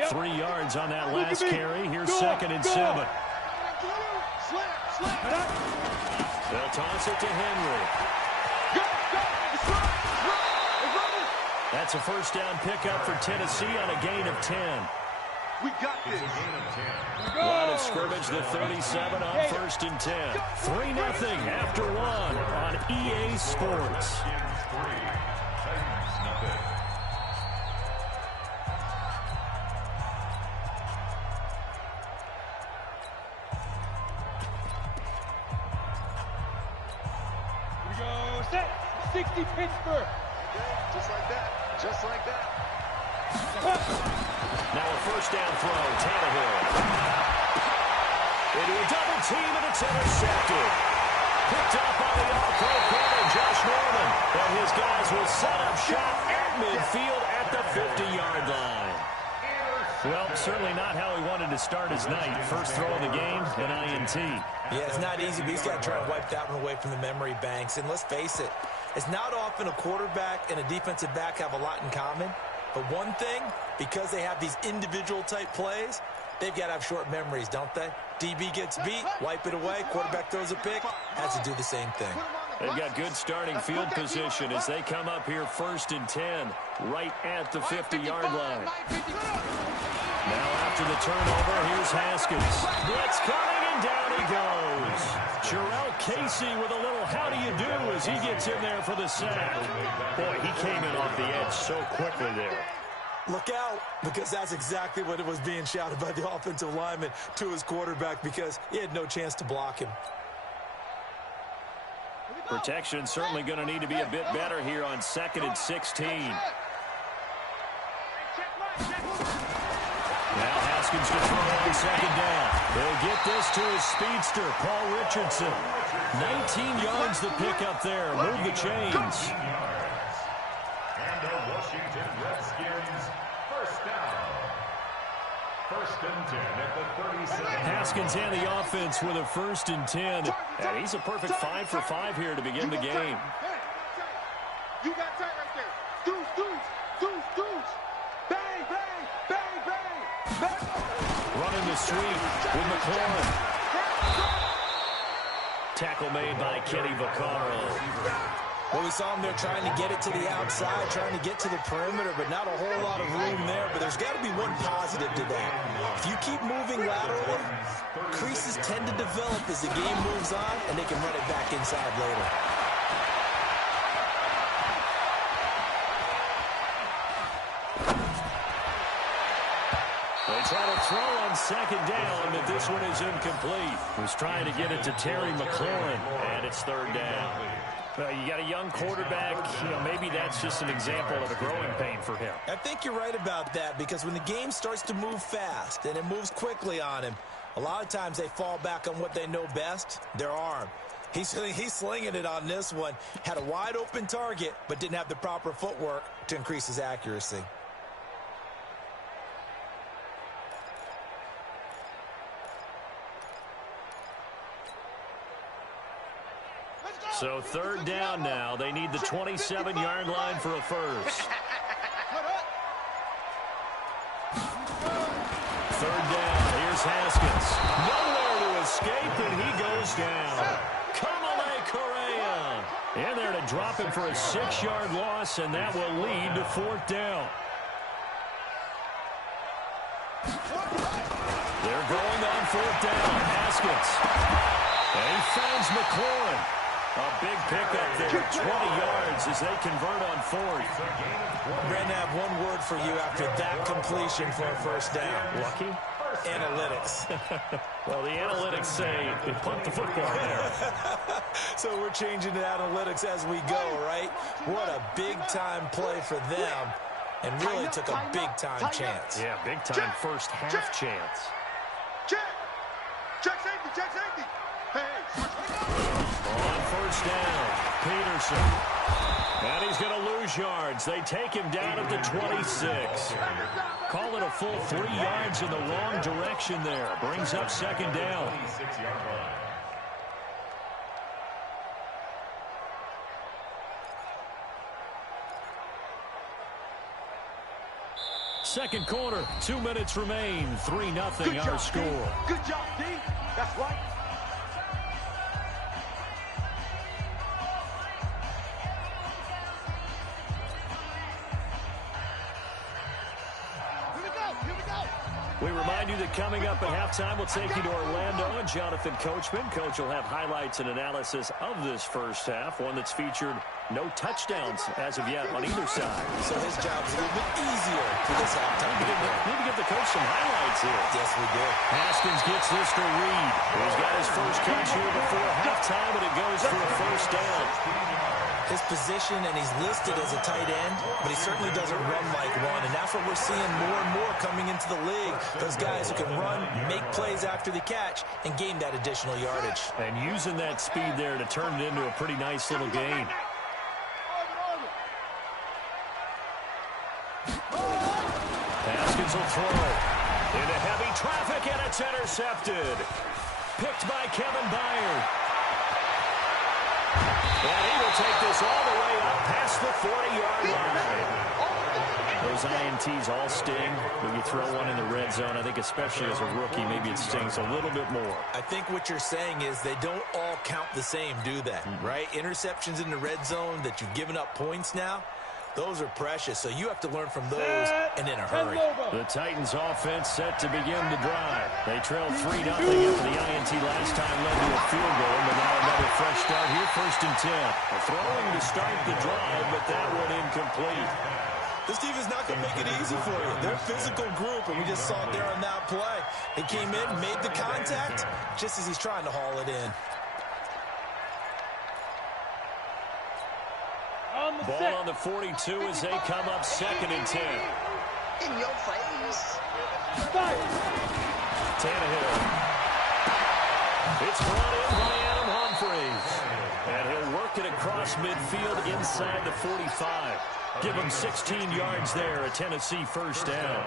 3 yards on that last carry. Here's 2nd and 7. They'll toss it to Henry. That's a first down pickup for Tennessee on a gain of 10. We got this. Line of scrimmage, the 37 on 1st and 10. 3-0 after 1 on EA Sports. Set. 60 Pittsburgh. Just like that. Just like that. Now a first down throw, Tannehill. Into a double team, and it's intercepted. Picked up by the all-pro corner, Josh Norman. And his guys will set up shop at midfield at the 50-yard line. Well, certainly not how he wanted to start his night. First throw of the game, an INT. Yeah, it's not easy, but he's got to try and wipe that one away from the memory banks. And let's face it, it's not often a quarterback and a defensive back have a lot in common. But one thing, because they have these individual type plays, they've got to have short memories, don't they? DB gets beat, wipe it away, quarterback throws a pick, has to do the same thing. They've got good starting field position as they come up here 1st and 10, right at the 50-yard line. Now after the turnover, here's Haskins. Blitz coming, and down he goes. Jarrell Casey with a little how do you do as he gets in there for the sack. Boy, he came in off the edge so quickly there. Look out, because that's exactly what it was being shouted by the offensive lineman to his quarterback because he had no chance to block him. Protection certainly going to need to be a bit better here on 2nd and 16. Now Haskins to throw on 2nd down. They'll get this to his speedster, Paul Richardson. 19 yards the pick up there. Move the chains. And the Washington Redskins first down. 1st and 10 at the 37. Haskins and the offense with a 1st and 10. And he's a perfect 5 for 5 here to begin the game. You got tight right there. Deuce. Bang, bang, bang, bang, bang. Running the sweep with McLaurin. Tackle made by Kenny Vaccaro. Well, we saw him there trying to get it to the outside, trying to get to the perimeter, but not a whole lot of room there. But there's got to be one positive to that. If you keep moving laterally, creases tend to develop as the game moves on, and they can run it back inside later. They try to throw on 2nd down, but this one is incomplete. Was trying to get it to Terry McLaurin, and it's 3rd down. Well, you got a young quarterback, maybe that's just an example of a growing pain for him. I think you're right about that because when the game starts to move fast and it moves quickly on him, a lot of times they fall back on what they know best, their arm. He's slinging it on this one. Had a wide-open target, but didn't have the proper footwork to increase his accuracy. So third down now. They need the 27-yard line for a first. Third down. Here's Haskins. Nowhere to escape, and he goes down. Kamale Correa in there to drop him for a 6-yard loss, and that will lead to fourth down. They're going on fourth down. Haskins. And he finds McLaurin. A big pickup there, 20 yards as they convert on fourth. Brandon, I have one word for you after that completion for a first down. Lucky? Analytics. Well, the analytics say they pumped the football there. So we're changing to analytics as we go, right? What a big-time play for them, and really took a big-time chance. Yeah, big-time first half chance. Check safety. Hey. On first down, Peterson. And he's going to lose yards. They take him down at the 26. Call it a full 3 yards in the wrong direction there. Brings up second down. Second quarter, 2 minutes remain. 3-0 our score. Good job, D. That's right. We remind you that coming up at halftime, we'll take you to Orlando and Jonathan Coachman. Coach will have highlights and analysis of this first half, one that's featured no touchdowns as of yet on either side. So his job's a little bit easier for this halftime. We need to give the coach some highlights here. Yes, we do. Haskins gets this to Reed, who's got his first catch here before halftime, and it goes for a first down. His position, and he's listed as a tight end, but he certainly doesn't run like one, and that's what we're seeing more and more coming into the league. Those guys who can run, make plays after the catch, and gain that additional yardage. And using that speed there to turn it into a pretty nice little gain. Haskins will throw into heavy traffic, and it's intercepted. Picked by Kevin Byard. And he will take this all the way up past the 40-yard line. Those INTs all sting when you throw one in the red zone. I think especially as a rookie, maybe it stings a little bit more. I think what you're saying is they don't all count the same, do they? Right? Interceptions in the red zone that you've given up points now, those are precious. So you have to learn from those and in a hurry. The Titans offense set to begin the drive. They trailed 3-0 after the INT last time led to a field goal, but now another fresh start here, 1st and 10. A throwing to start the drive, but that one incomplete. This team is not going to make it easy for you. They're a physical group, and we just saw it there on that play. He came in, made the contact, just as he's trying to haul it in. Ball on the 42 as they come up 2nd and 10. In your face. Tannehill. It's brought in by Adam Humphries. And he'll work it across midfield inside the 45. Give him 16 yards there, a Tennessee first down.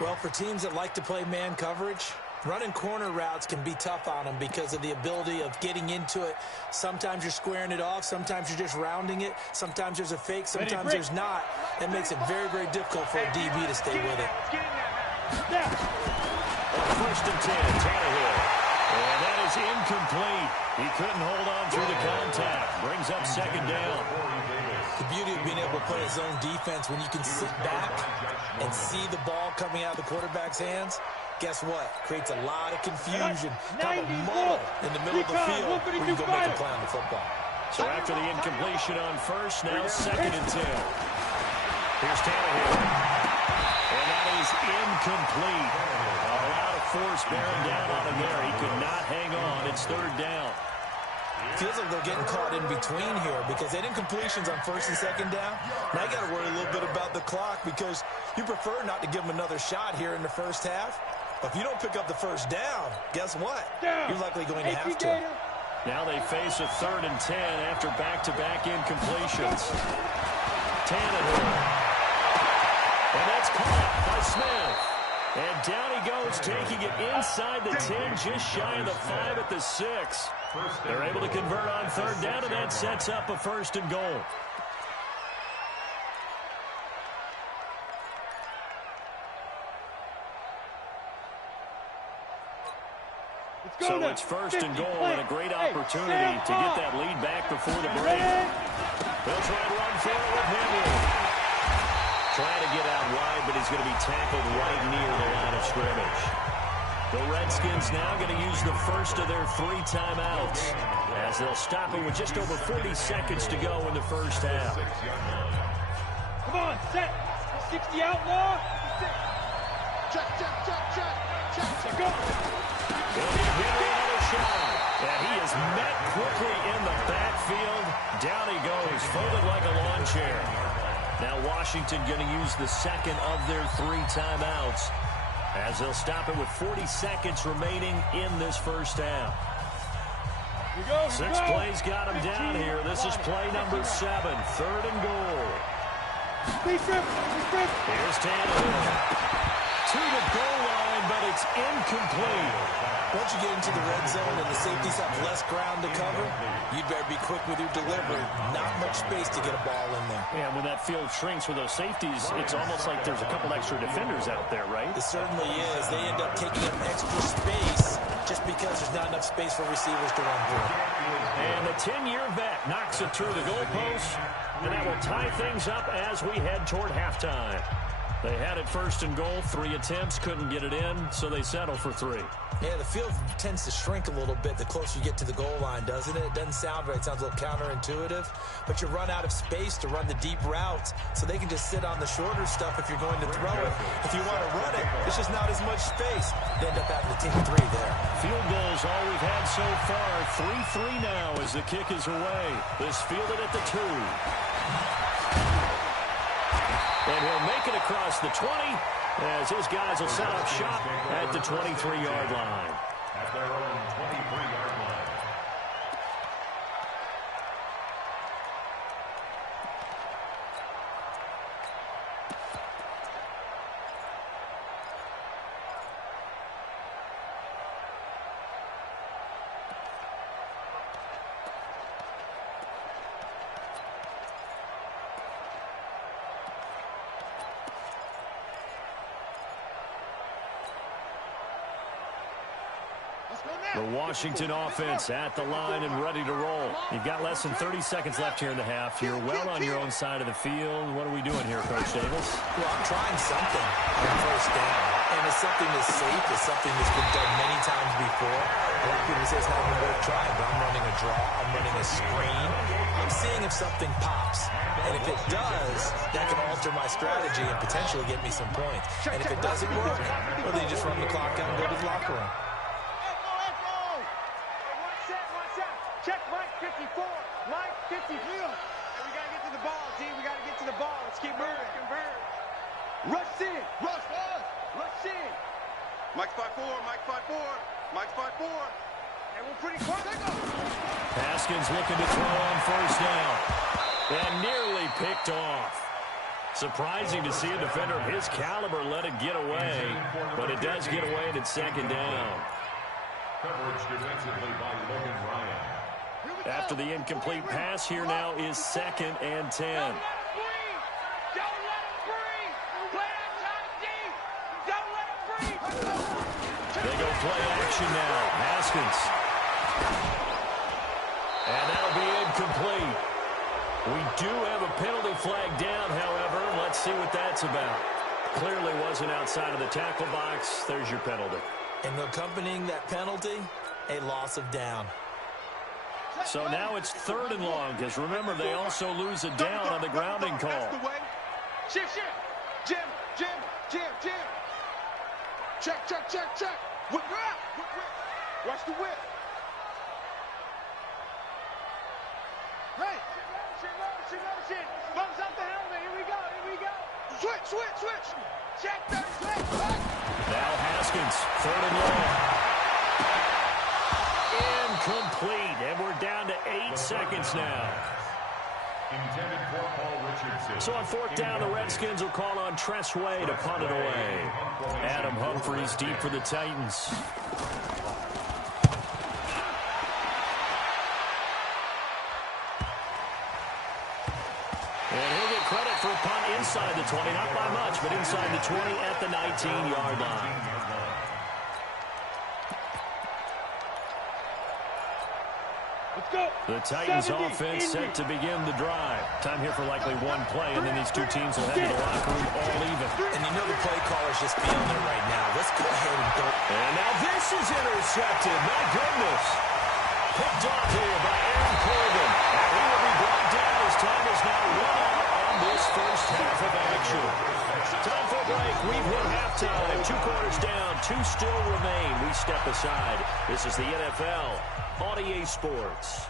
Well, for teams that like to play man coverage, running corner routes can be tough on them because of the ability of getting into it. Sometimes you're squaring it off. Sometimes you're just rounding it. Sometimes there's a fake. Sometimes there's not. That makes it very, very difficult for a DB to stay with it. First and 10, Tannehill. And that is incomplete. He couldn't hold on through the contact. Brings up 2nd down. The beauty of being able to play his own defense when you can sit back and see the ball coming out of the quarterback's hands, guess what? Creates a lot of confusion, kind of muddle in the middle of the field where you go make a play on the football. So after the incompletion on first, now 2nd and 10. Here's Tannehill. And that is incomplete. A lot of force bearing down on him there. He could not hang on. It's 3rd down. Feels like they're getting caught in between here because they had incompletions on 1st and 2nd down. Now you got to worry a little bit about the clock because you prefer not to give them another shot here in the first half. But if you don't pick up the first down, guess what? You're likely going to have to. Now they face a 3rd and 10 after back-to-back incompletions. Tannehill. And that's caught by Smith. And down he goes, taking it inside the 10, just shy of the 5 at the 6. They're able to convert on 3rd down, and that sets up a 1st and goal. So it's 1st and goal and a great opportunity to get that lead back before the break. They'll try and run for it with Henry. Trying to get out wide, but he's going to be tackled right near the line of scrimmage. The Redskins now going to use the first of their 3 timeouts as they'll stop it with just over 40 seconds to go in the first half. Come on, set. 60 outlaw. Check. Go. Another shot. And he is met quickly in the backfield. Down he goes, folded like a lawn chair. Now Washington going to use the second of their 3 timeouts as they'll stop it with 40 seconds remaining in this first half. 6 plays got him down here. This is play number 7, 3rd and goal. Here's Tannehill. To the goal line, but it's incomplete. Once you get into the red zone and the safeties have less ground to cover, you'd better be quick with your delivery. Not much space to get a ball in there. Yeah, when that field shrinks with those safeties, it's almost like there's a couple extra defenders out there, right? It certainly is. They end up taking up extra space just because there's not enough space for receivers to run through. And the 10-year vet knocks it through the goalpost, and that will tie things up as we head toward halftime. They had it 1st and goal, 3 attempts, couldn't get it in, so they settle for 3. Yeah, the field tends to shrink a little bit the closer you get to the goal line, doesn't it? It doesn't sound right. It sounds a little counterintuitive. But you run out of space to run the deep routes, so they can just sit on the shorter stuff if you're going to throw it. If you want to run it, it's just not as much space. They end up having to take 3 there. Field goals all we've had so far. 3-3 now as the kick is away. This fielded at the 2. And he'll make it across the 20 as his guys will set up shop at the 23-yard line. At their own 23-yard line. The Washington offense at the line and ready to roll. You've got less than 30 seconds left here in the half. You're well on your own side of the field. What are we doing here, Coach Davis? Well, I'm trying something on 1st down. And it's something that's safe. It's something that's been done many times before. A lot of people say it's not even worth trying, but I'm running a draw. I'm running a screen. I'm seeing if something pops. And if it does, that can alter my strategy and potentially get me some points. And if it doesn't work, well, then you just run the clock out and go to the locker room. Check Mike 54. Mike 54. We got to get to the ball, G. We got to get to the ball. Let's keep moving. Converge. Rush in. Rush in. Mike's 5-4. Mike's 5-4. Mike's 5-4. And we're pretty close. Haskins looking to throw on 1st down. And nearly picked off. Surprising to see a defender of his caliber let it get away. But it does get away and it's 2nd down. Coverage defensively by Logan Ryan. After the incomplete pass, here now is 2nd and 10. Don't let him breathe. Play outside deep. Don't let him breathe. They go play action now. Haskins. And that'll be incomplete. We do have a penalty flag down, however. Let's see what that's about. Clearly wasn't outside of the tackle box. There's your penalty. And accompanying that penalty, a loss of down. So now it's 3rd and long, because remember, they also lose a down on the grounding call. That's the way. Shift. Jim. Check. Whip. Watch the whip. Right. Motion. Bumps up the helmet. Here we go. Switch. Check 30. Now Haskins, 3rd and long. Incomplete, and seconds now. Intended for Paul Richardson. So on fourth down, the Redskins will call on Tressway to punt it away. Adam Humphries deep for the Titans. And he'll get credit for a punt inside the 20. Not by much, but inside the 20 at the 19-yard line. The Titans offense set to begin the drive. Time here for likely one play, and then these two teams will head to the locker room all even. And you know the play caller's just feeling it right now. Let's go ahead and go. And now this is intercepted. My goodness. Picked off here by Aaron Corbin. And he will be brought down as time is now run out on this first half of action. Time for a break. We've hit halftime. 2 quarters down. 2 still remain. We step aside. This is the NFL on EA Sports.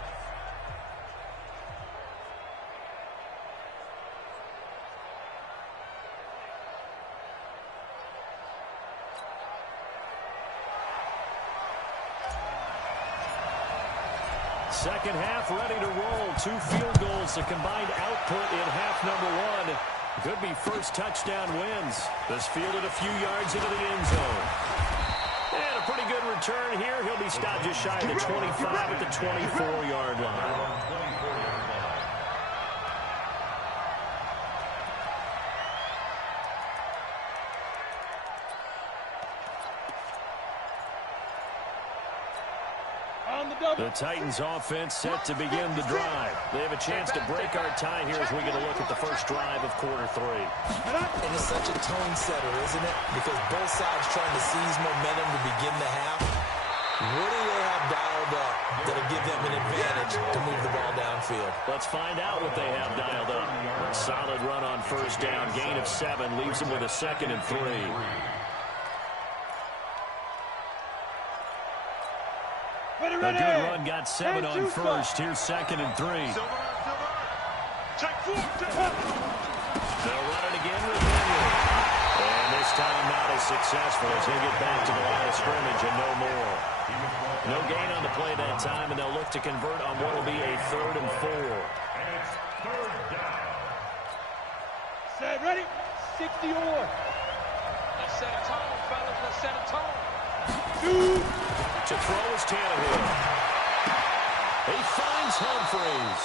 Second half ready to roll. 2 field goals. The combined output in half number 1. Could be first touchdown wins. This fielded a few yards into the end zone. And a pretty good return here. He'll be stopped just shy of the 25 at the 24-yard line. The Titans offense set to begin the drive. They have a chance to break our tie here as we get a look at the first drive of quarter 3. And it's such a tone setter, isn't it? Because both sides trying to seize momentum to begin the half. What do they have dialed up that'll give them an advantage to move the ball downfield? Let's find out what they have dialed up. A solid run on first down. Gain of 7 leaves them with a 2nd and 3. A good run got 7 on first. Here's 2nd and 3. They'll run it again with Henry. And this time not as successful as he'll get back to the line of scrimmage and no more. No gain on the play that time, and they'll look to convert on what will be a 3rd and 4. And it's 3rd down. Set, ready? 60 or. Let's set a tone, fellas. Let's set a tone. 2. To throw is Tannehill. He finds Humphries.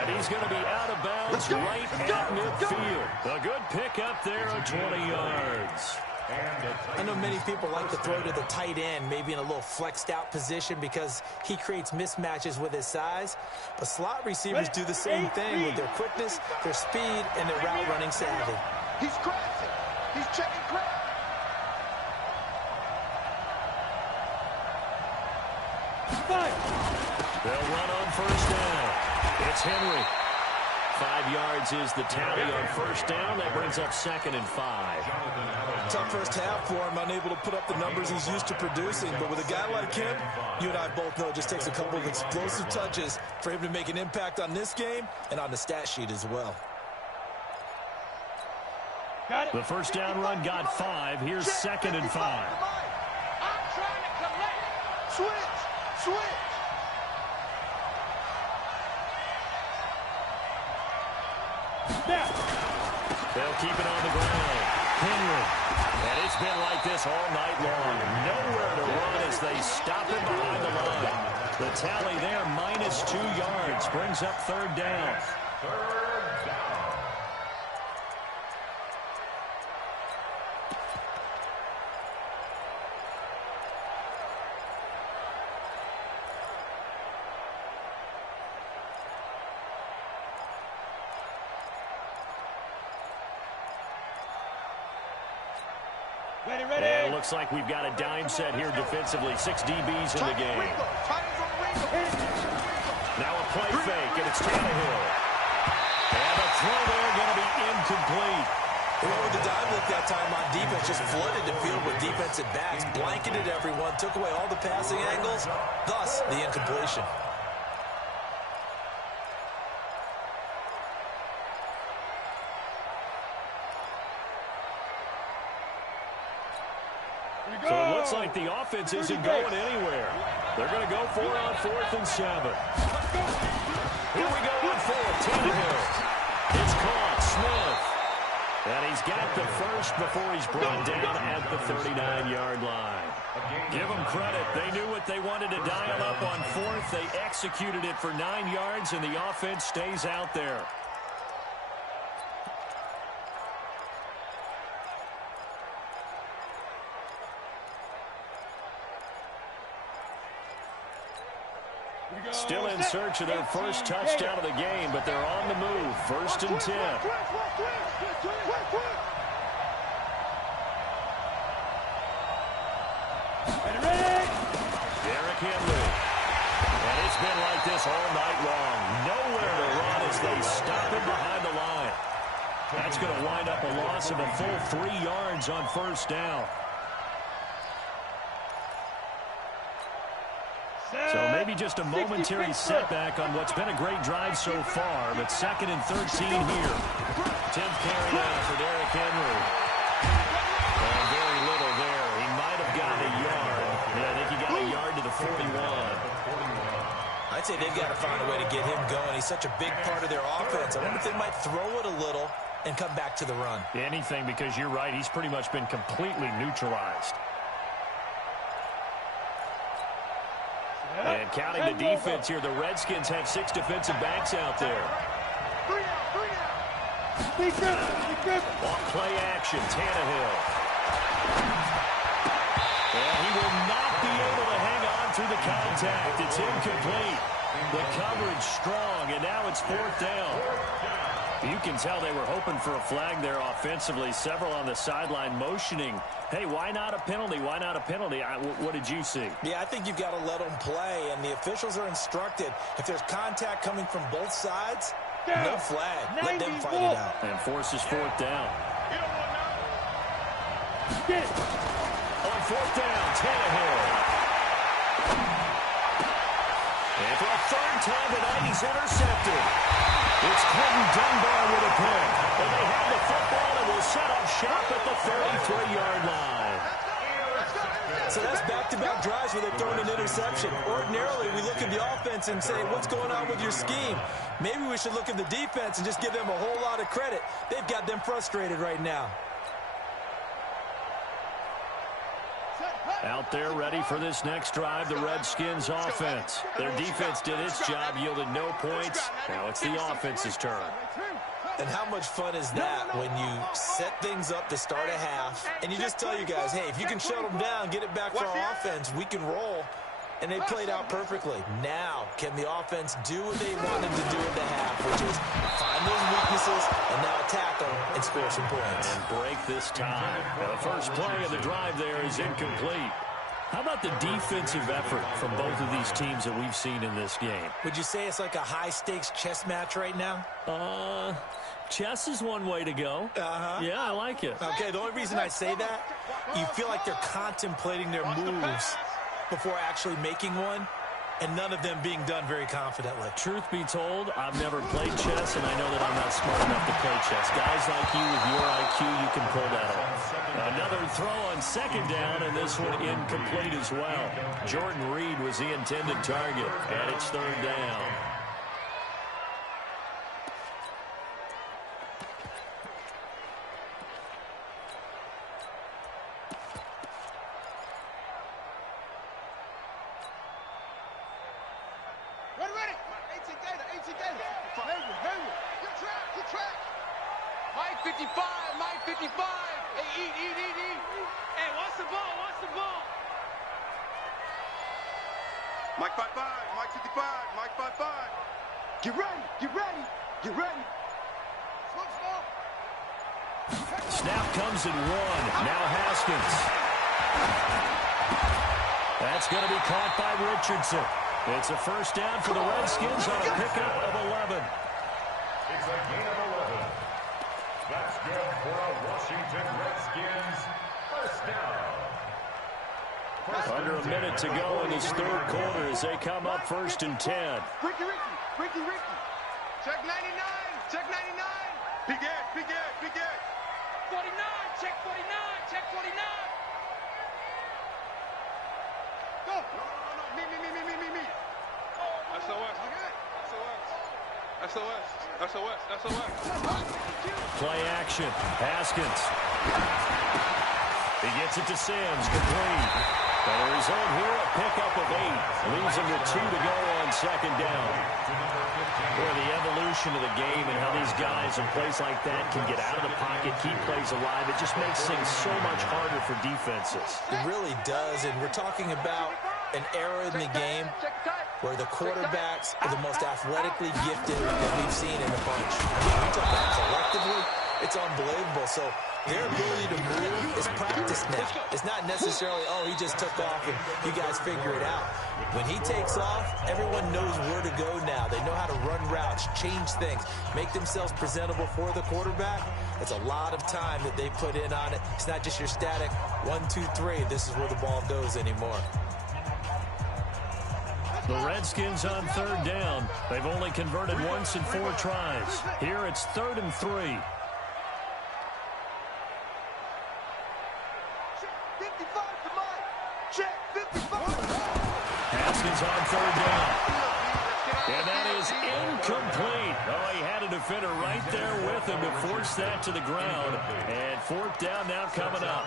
And he's going to be out of bounds right at midfield. A good pick up there on 20 yards. I know many people like to throw to the tight end, maybe in a little flexed out position because he creates mismatches with his size. But slot receivers do the same thing with their quickness, their speed, and their route running savvy. He's crashing. He's checking crash. They'll run on first down. It's Henry. 5 yards is the tally on first down. That brings up 2nd and 5. Tough first half for him, unable to put up the numbers he's used to producing. But with a guy like him, you and I both know it just takes a couple of explosive touches for him to make an impact on this game and on the stat sheet as well. The first down run got 5. Here's 2nd and 5. I'm trying to collect. Switch. They'll keep it on the ground. Henry. And it's been like this all night long. Nowhere to run as they stop him behind the line. The tally there, minus 2 yards. Brings up 3rd down. 3rd down. And it looks like we've got a dime set here defensively. 6 DBs in the game. Now a play fake, and it's Tannehill. And a throw there going to be incomplete. Well, with the dive look that time on defense, just flooded the field with defensive backs, blanketed everyone, took away all the passing angles, thus the incompletion. So it looks like the offense isn't going anywhere. They're going to go for it on 4th and 7. Here we go on fourth. Tannehill. It's caught. Smith. And he's got the first before he's brought down at the 39-yard line. Give them credit. They knew what they wanted to dial up on fourth. They executed it for 9 yards, and the offense stays out there. Still in search of their first touchdown of the game, but they're on the move. First and 10. Derrick Henry. And it's been like this all night long. Nowhere to run as they stop him behind the line. That's going to wind up a loss of a full 3 yards on first down. So maybe just a momentary setback on what's been a great drive so far, but second and 13 here. 10th carry now for Derrick Henry. And very little there. He might have gotten a yard. Yeah, I think he got a yard to the 41. I'd say they've got to find a way to get him going. He's such a big part of their offense. I wonder if they might throw it a little and come back to the run. Anything, because you're right. He's pretty much been completely neutralized. And counting the defense here, the Redskins have 6 defensive backs out there. On play action, Tannehill. And he will not be able to hang on through the contact. It's incomplete. The coverage strong, and now it's 4th down. You can tell they were hoping for a flag there offensively. Several on the sideline motioning, hey, why not a penalty? Why not a penalty? What did you see? Yeah, I think you've got to let them play, and the officials are instructed. If there's contact coming from both sides, no flag. Let them fight it out. And forces 4th down. On 4th down, Tannehill. And for a 3rd time tonight, he's intercepted. It's Clinton Dunbar with a pick. And they have the football and will set up shop at the 33-yard line. So that's back-to-back drives where they're throwing an interception. Ordinarily, we look at the offense and say, what's going on with your scheme? Maybe we should look at the defense and just give them a whole lot of credit. They've got them frustrated right now. Out there ready for this next drive, the Redskins offense. Their defense did its job, yielded no points. Now it's the offense's turn. And how much fun is that when you set things up to start a half, and you just tell you guys, hey, if you can shut them down, get it back for our offense, we can roll. And they played out perfectly. Now, can the offense do what they wanted to do at the half, which is find those weaknesses and now attack them and score some points. And break this tie. Now, the first play of the drive there is incomplete. How about the defensive effort from both of these teams that we've seen in this game? Would you say it's like a high-stakes chess match right now? Chess is one way to go. Yeah, I like it. Okay, the only reason I say that, you feel like they're contemplating their moves before actually making one, and none of them being done very confidently. Truth be told, I've never played chess, and I know that I'm not smart enough to play chess. Guys like you with your IQ, you can pull that off. Another throw on 2nd down, and this one incomplete as well. Jordan Reed was the intended target, and it's 3rd down. Mike 55, Mike 55. Hey, eat. Hey, what's the ball? Mike 55, Mike 55, Mike 55. Get ready. Snap comes in 1. Now Haskins. That's going to be caught by Richardson. It's a 1st down for the Redskins on a pickup of 11. It's a gain of 11. That's good for a Washington Redskins 1st down. Under a minute to go in this 3rd quarter as they come up 1st and 10. Ricky. Check 99. Big Ed. 49, check 49. Go. No. Me. That's the worst. SOS. SOS. SOS. Play action. Haskins. He gets it to Sims. Complete. And the result here, a pickup of 8. Leaves him with 2 to go on second down. Boy, the evolution of the game and how these guys in plays like that can get out of the pocket, keep plays alive, it just makes things so much harder for defenses. It really does, and we're talking about an era in the game where the quarterbacks are the most athletically gifted that we've seen in a bunch. We talk about collectively, it's unbelievable. So their ability to move is practiced now. It's not necessarily, oh, he just took off and you guys figure it out. When he takes off, everyone knows where to go now. They know how to run routes, change things, make themselves presentable for the quarterback. It's a lot of time that they put in on it. It's not just your static 1, 2, 3. This is where the ball goes anymore. The Redskins on third down. They've only converted once in 4 tries. Here it's 3rd and 3. 55 to Mike. Check 55. Haskins on third down. And that is incomplete. Oh, he had a defender right there with him to force that to the ground. And 4th down now coming up.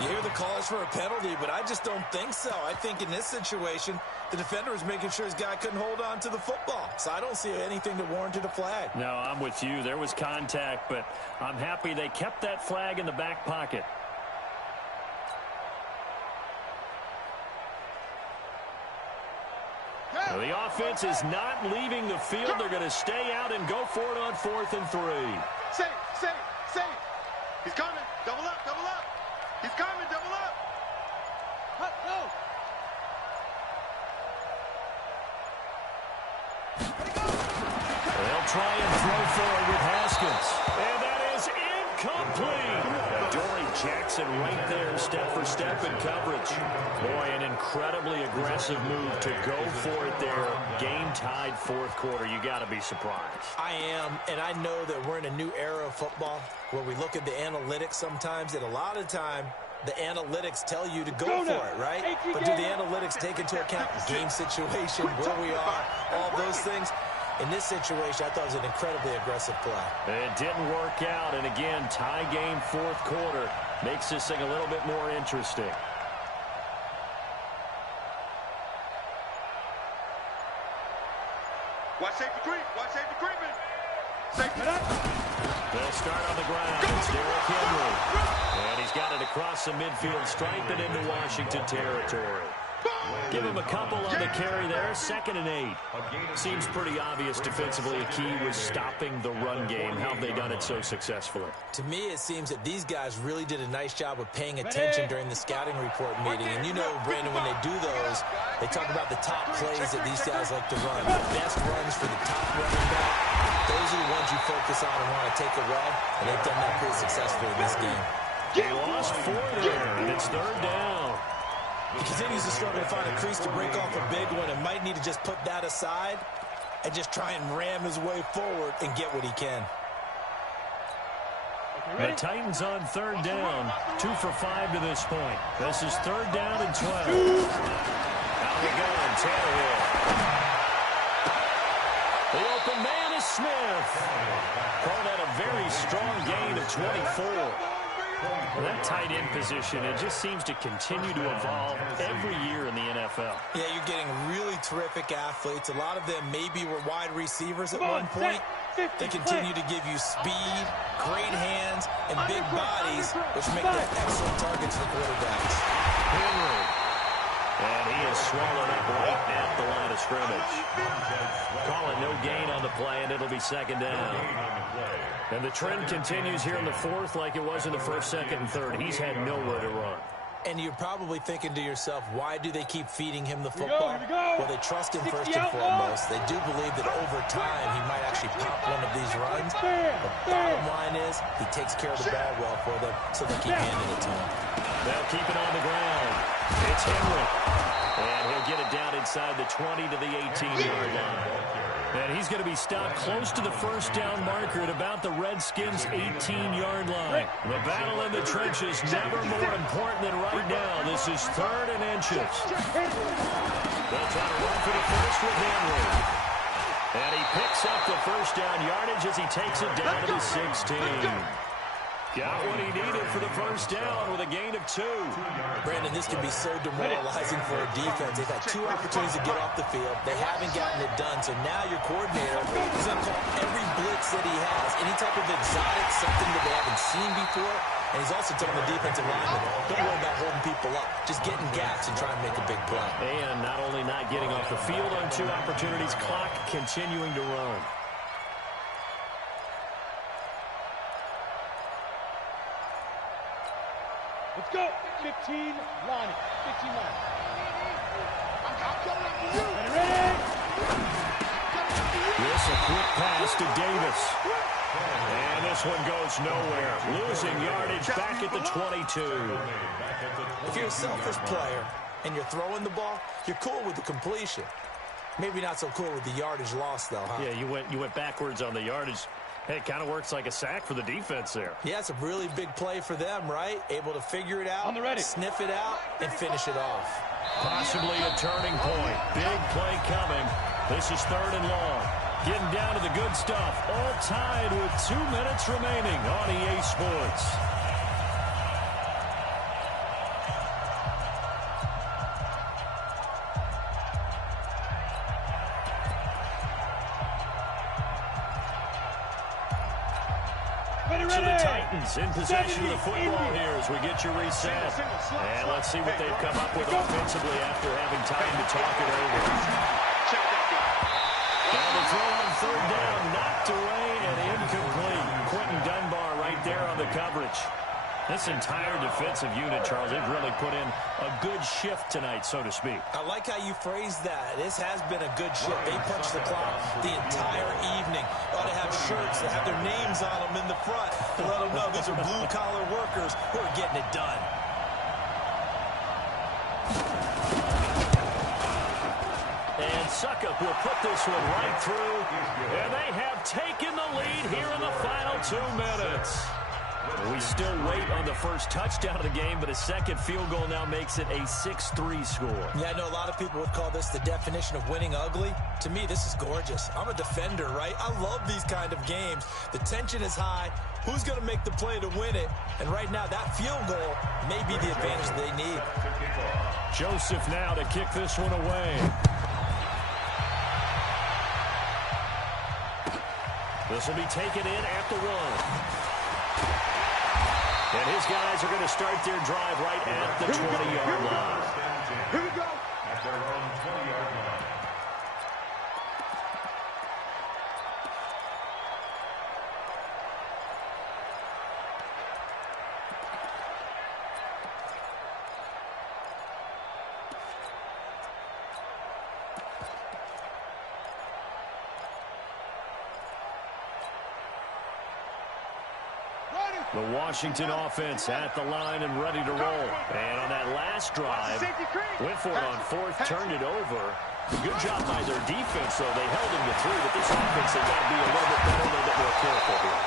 You hear the calls for a penalty, but I just don't think so. I think in this situation, the defender was making sure his guy couldn't hold on to the football. So I don't see anything that warranted a flag. No, I'm with you. There was contact, but I'm happy they kept that flag in the back pocket. Well, the offense is not leaving the field. They're going to stay out and go for it on 4th and 3. Safe. He's coming. Double up. He's coming. Double up. Let's go. They'll try and throw forward with Haskins. And that is incomplete. Dory Jackson right there, step for step in coverage. Boy, an incredibly aggressive move to go for it there. Game tied 4th quarter. You got to be surprised. I am, and I know that we're in a new era of football where we look at the analytics sometimes, and a lot of time the analytics tell you to go for it, right? But do the analytics take into account game situation, where we are, all those things? In this situation, I thought it was an incredibly aggressive play. It didn't work out, and again, tie game 4th quarter makes this thing a little bit more interesting. Watch safety creep. Watch safety creeping. Safety. They'll start on the ground. It's Derrick Henry. And he's got it across the midfield stripe and into Washington territory. Give him a couple on the carry there. 2nd and 8. Seems pretty obvious defensively. A key was stopping the run game. How have they done it so successfully? To me, it seems that these guys really did a nice job of paying attention during the scouting report meeting. And you know, Brandon, when they do those, they talk about the top plays that these guys like to run. The best runs for the top running back. Those are the ones you focus on and want to take away. And they've done that pretty successfully in this game. They lost 4 there, and it's 3rd down. He continues to struggle to find a crease to break off a big one and might need to just put that aside and just try and ram his way forward and get what he can. The Titans on 3rd down. 2 for 5 to this point. This is 3rd down and 12. Out we go, and Tannehill. The open man is Smith. Called that a very strong gain of 24. Well, that tight end position, it just seems to continue to evolve every year in the NFL. Yeah, you're getting really terrific athletes. A lot of them maybe were wide receivers at one point. They continue to give you speed, great hands, and big bodies, which make them excellent targets for quarterbacks. Henry. And he is swallowed up right at the line of scrimmage. Call it no gain on the play, and it'll be 2nd down. And the trend continues here in the 4th like it was in the 1st, 2nd, and 3rd. He's had nowhere to run. And you're probably thinking to yourself, why do they keep feeding him the football? Well, they trust him first and foremost. They do believe that over time he might actually pop one of these runs. The bottom line is he takes care of the ball well for them, so they keep handing it to him. They'll keep it on the ground. It's Henry. And he'll get it down inside the 20 to the 18-yard line. And he's going to be stopped close to the 1st down marker at about the Redskins' 18-yard line. The battle in the trenches never more important than right now. This is 3rd and inches. They'll try to run for the first with Henry. And he picks up the first down yardage as he takes it down to the 16. Got what he needed for the first down with a gain of 2. Brandon, this can be so demoralizing for a defense. They've had 2 opportunities to get off the field. They haven't gotten it done. So now your coordinator is going to call every blitz that he has, any type of exotic, something that they haven't seen before. And he's also telling the defensive lineman, don't worry about holding people up. Just get in gaps and try and make a big play. And not only not getting off the field on 2 opportunities, clock continuing to run. Let's go. 15 line. 15 line. I'm coming up to you. Ready? This a quick pass to Davis. And this one goes nowhere. Losing yardage back at the 22. If you're a selfish player and you're throwing the ball, you're cool with the completion. Maybe not so cool with the yardage loss, though, huh? Yeah, you went backwards on the yardage. Hey, it kind of works like a sack for the defense there. Yeah, it's a really big play for them, right? Able to figure it out, on the ready, sniff it out, and finish it off. Possibly a turning point. Big play coming. This is 3rd and long. Getting down to the good stuff. All tied with 2 minutes remaining on EA Sports. So the Titans in possession of the football here as we get you reset. And let's see what they've come up with offensively after having time to talk it over. And the throw on 3rd down, knocked away and incomplete. Quentin Dunbar right there on the coverage. This entire defensive unit, Charles, they've really put in a good shift tonight, so to speak. I like how you phrased that. This has been a good shift. They punched the clock the entire evening. Ought to have shirts that have their names on them in the front to let them know these are blue-collar workers who are getting it done. And Suckup will put this one right through. And they have taken the lead here in the final 2 minutes. We still wait on the first touchdown of the game, but a second field goal now makes it a 6-3 score. Yeah, I know a lot of people would call this the definition of winning ugly. To me, this is gorgeous. I'm a defender, right? I love these kind of games. The tension is high. Who's going to make the play to win it? And right now, that field goal may be the advantage they need. Joseph now to kick this one away. This will be taken in at the 1. And his guys are going to start their drive right at the 20-yard line. Here we go. At their own 20-yard line. The Washington offense at the line and ready to roll. And on that last drive, went for it on 4th, turned it over. Good job by their defense, though. They held him to 3, but this offense, they've got to be a little bit better, a little bit more careful here.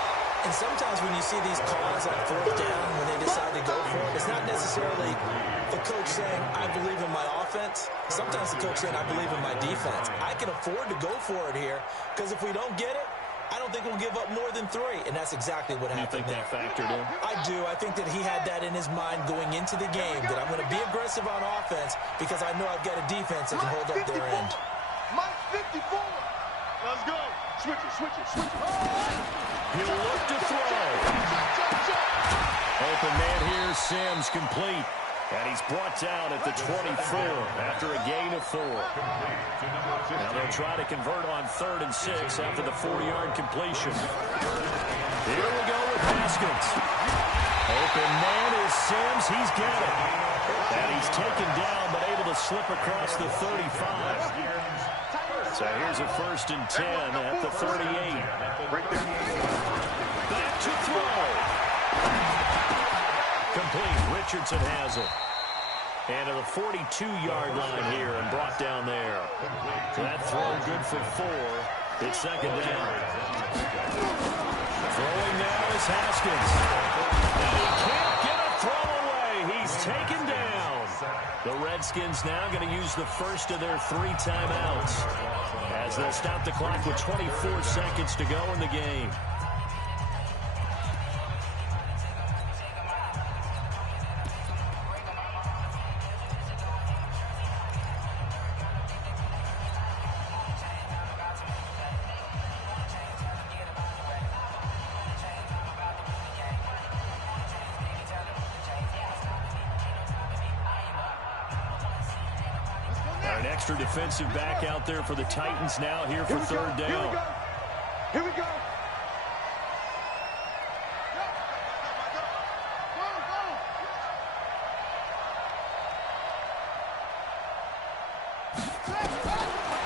And sometimes when you see these calls on 4th down, when they decide to go for it, it's not necessarily the coach saying, I believe in my offense. Sometimes the coach saying, I believe in my defense. I can afford to go for it here, because if we don't get it, I don't think we'll give up more than 3, and that's exactly what happened there. You think that factored in? I do. I think that he had that in his mind going into the game, that I'm going to be aggressive on offense because I know I've got a defense that can hold up their end. Mike 54. Let's go. Switch it, switch it, switch it. He'll look to throw. Open man here, Sims complete. And he's brought down at the 24 after a gain of 4. Now they'll try to convert on 3rd and 6 after the 4-yard completion. Here we go with Haskins. Open man is Sims. He's got it. And he's taken down but able to slip across the 35. So here's a 1st and 10 at the 38. Back to throw. Complete. Richardson has it. And to the 42-yard line here and brought down there. That throw good for 4. It's 2nd down. Throwing now is Haskins. And he can't get a throw away. He's taken down. The Red Redskins now going to use the first of their 3 timeouts as they'll stop the clock with 24 seconds to go in the game. An extra defensive back out there for the Titans now here for third down. Here we go.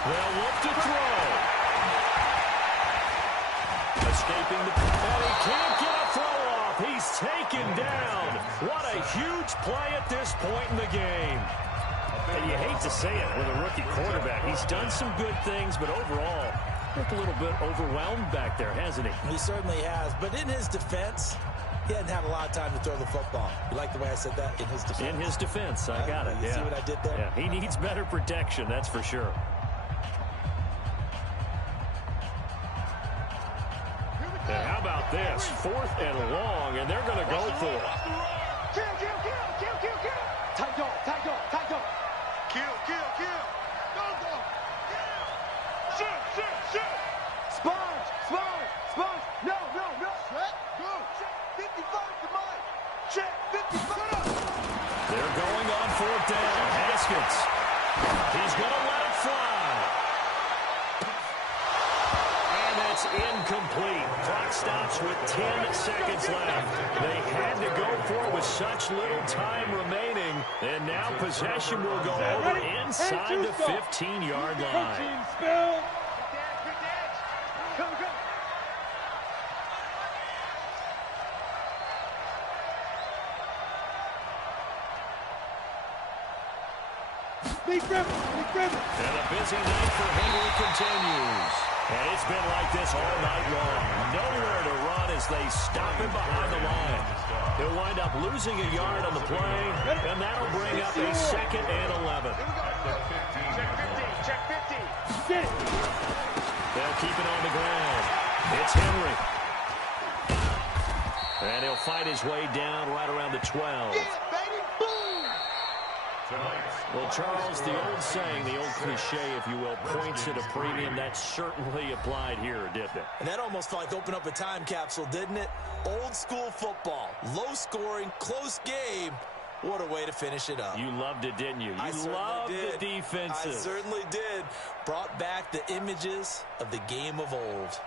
They'll look to throw. Escaping the... And he can't get a throw off. He's taken down. What a huge play at this point in the game. And you hate to say it with a rookie quarterback. He's done some good things, but overall, looked a little bit overwhelmed back there, hasn't he? He certainly has. But in his defense, he hadn't had a lot of time to throw the football. You like the way I said that? In his defense. In his defense. I got it. You see what I did there? Yeah, he needs better protection, that's for sure. And how about this? 4th and long, and they're going to go for it. Kill. Tight dog. Kill. Go. Shoot. Sponge. No. Check. Go. Check. 55 to Mike. Check. 55. They're going on 4th down. Haskins. He's going to let it fly. And it's incomplete. Clock stops with 10 seconds left. They had to go for it with such little time remaining. And now possession will go over inside the 15-yard line. Spill. Go. Big Rip. And a busy night for Henry continues. And it's been like this all night long. Nowhere to run as they stop him behind the line. He'll wind up losing a yard on the play, and that'll bring up a 2nd and 11. Check 50. Sit. They'll keep it on the ground. It's Henry. And he'll fight his way down right around the 12. Yeah, baby. Boom. Well, Charles, the old saying, the old cliche, if you will, points at a premium, that certainly applied here, didn't it? And that almost felt like opened up a time capsule, didn't it? Old school football. Low scoring, close game. What a way to finish it up. You loved it, didn't you? You loved the defenses. I certainly did. Brought back the images of the game of old.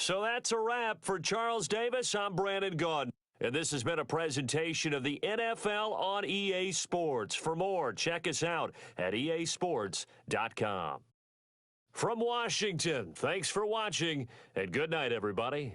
So that's a wrap for Charles Davis. I'm Brandon Gaudin. And this has been a presentation of the NFL on EA Sports. For more, check us out at easports.com. From Washington, thanks for watching, and good night, everybody.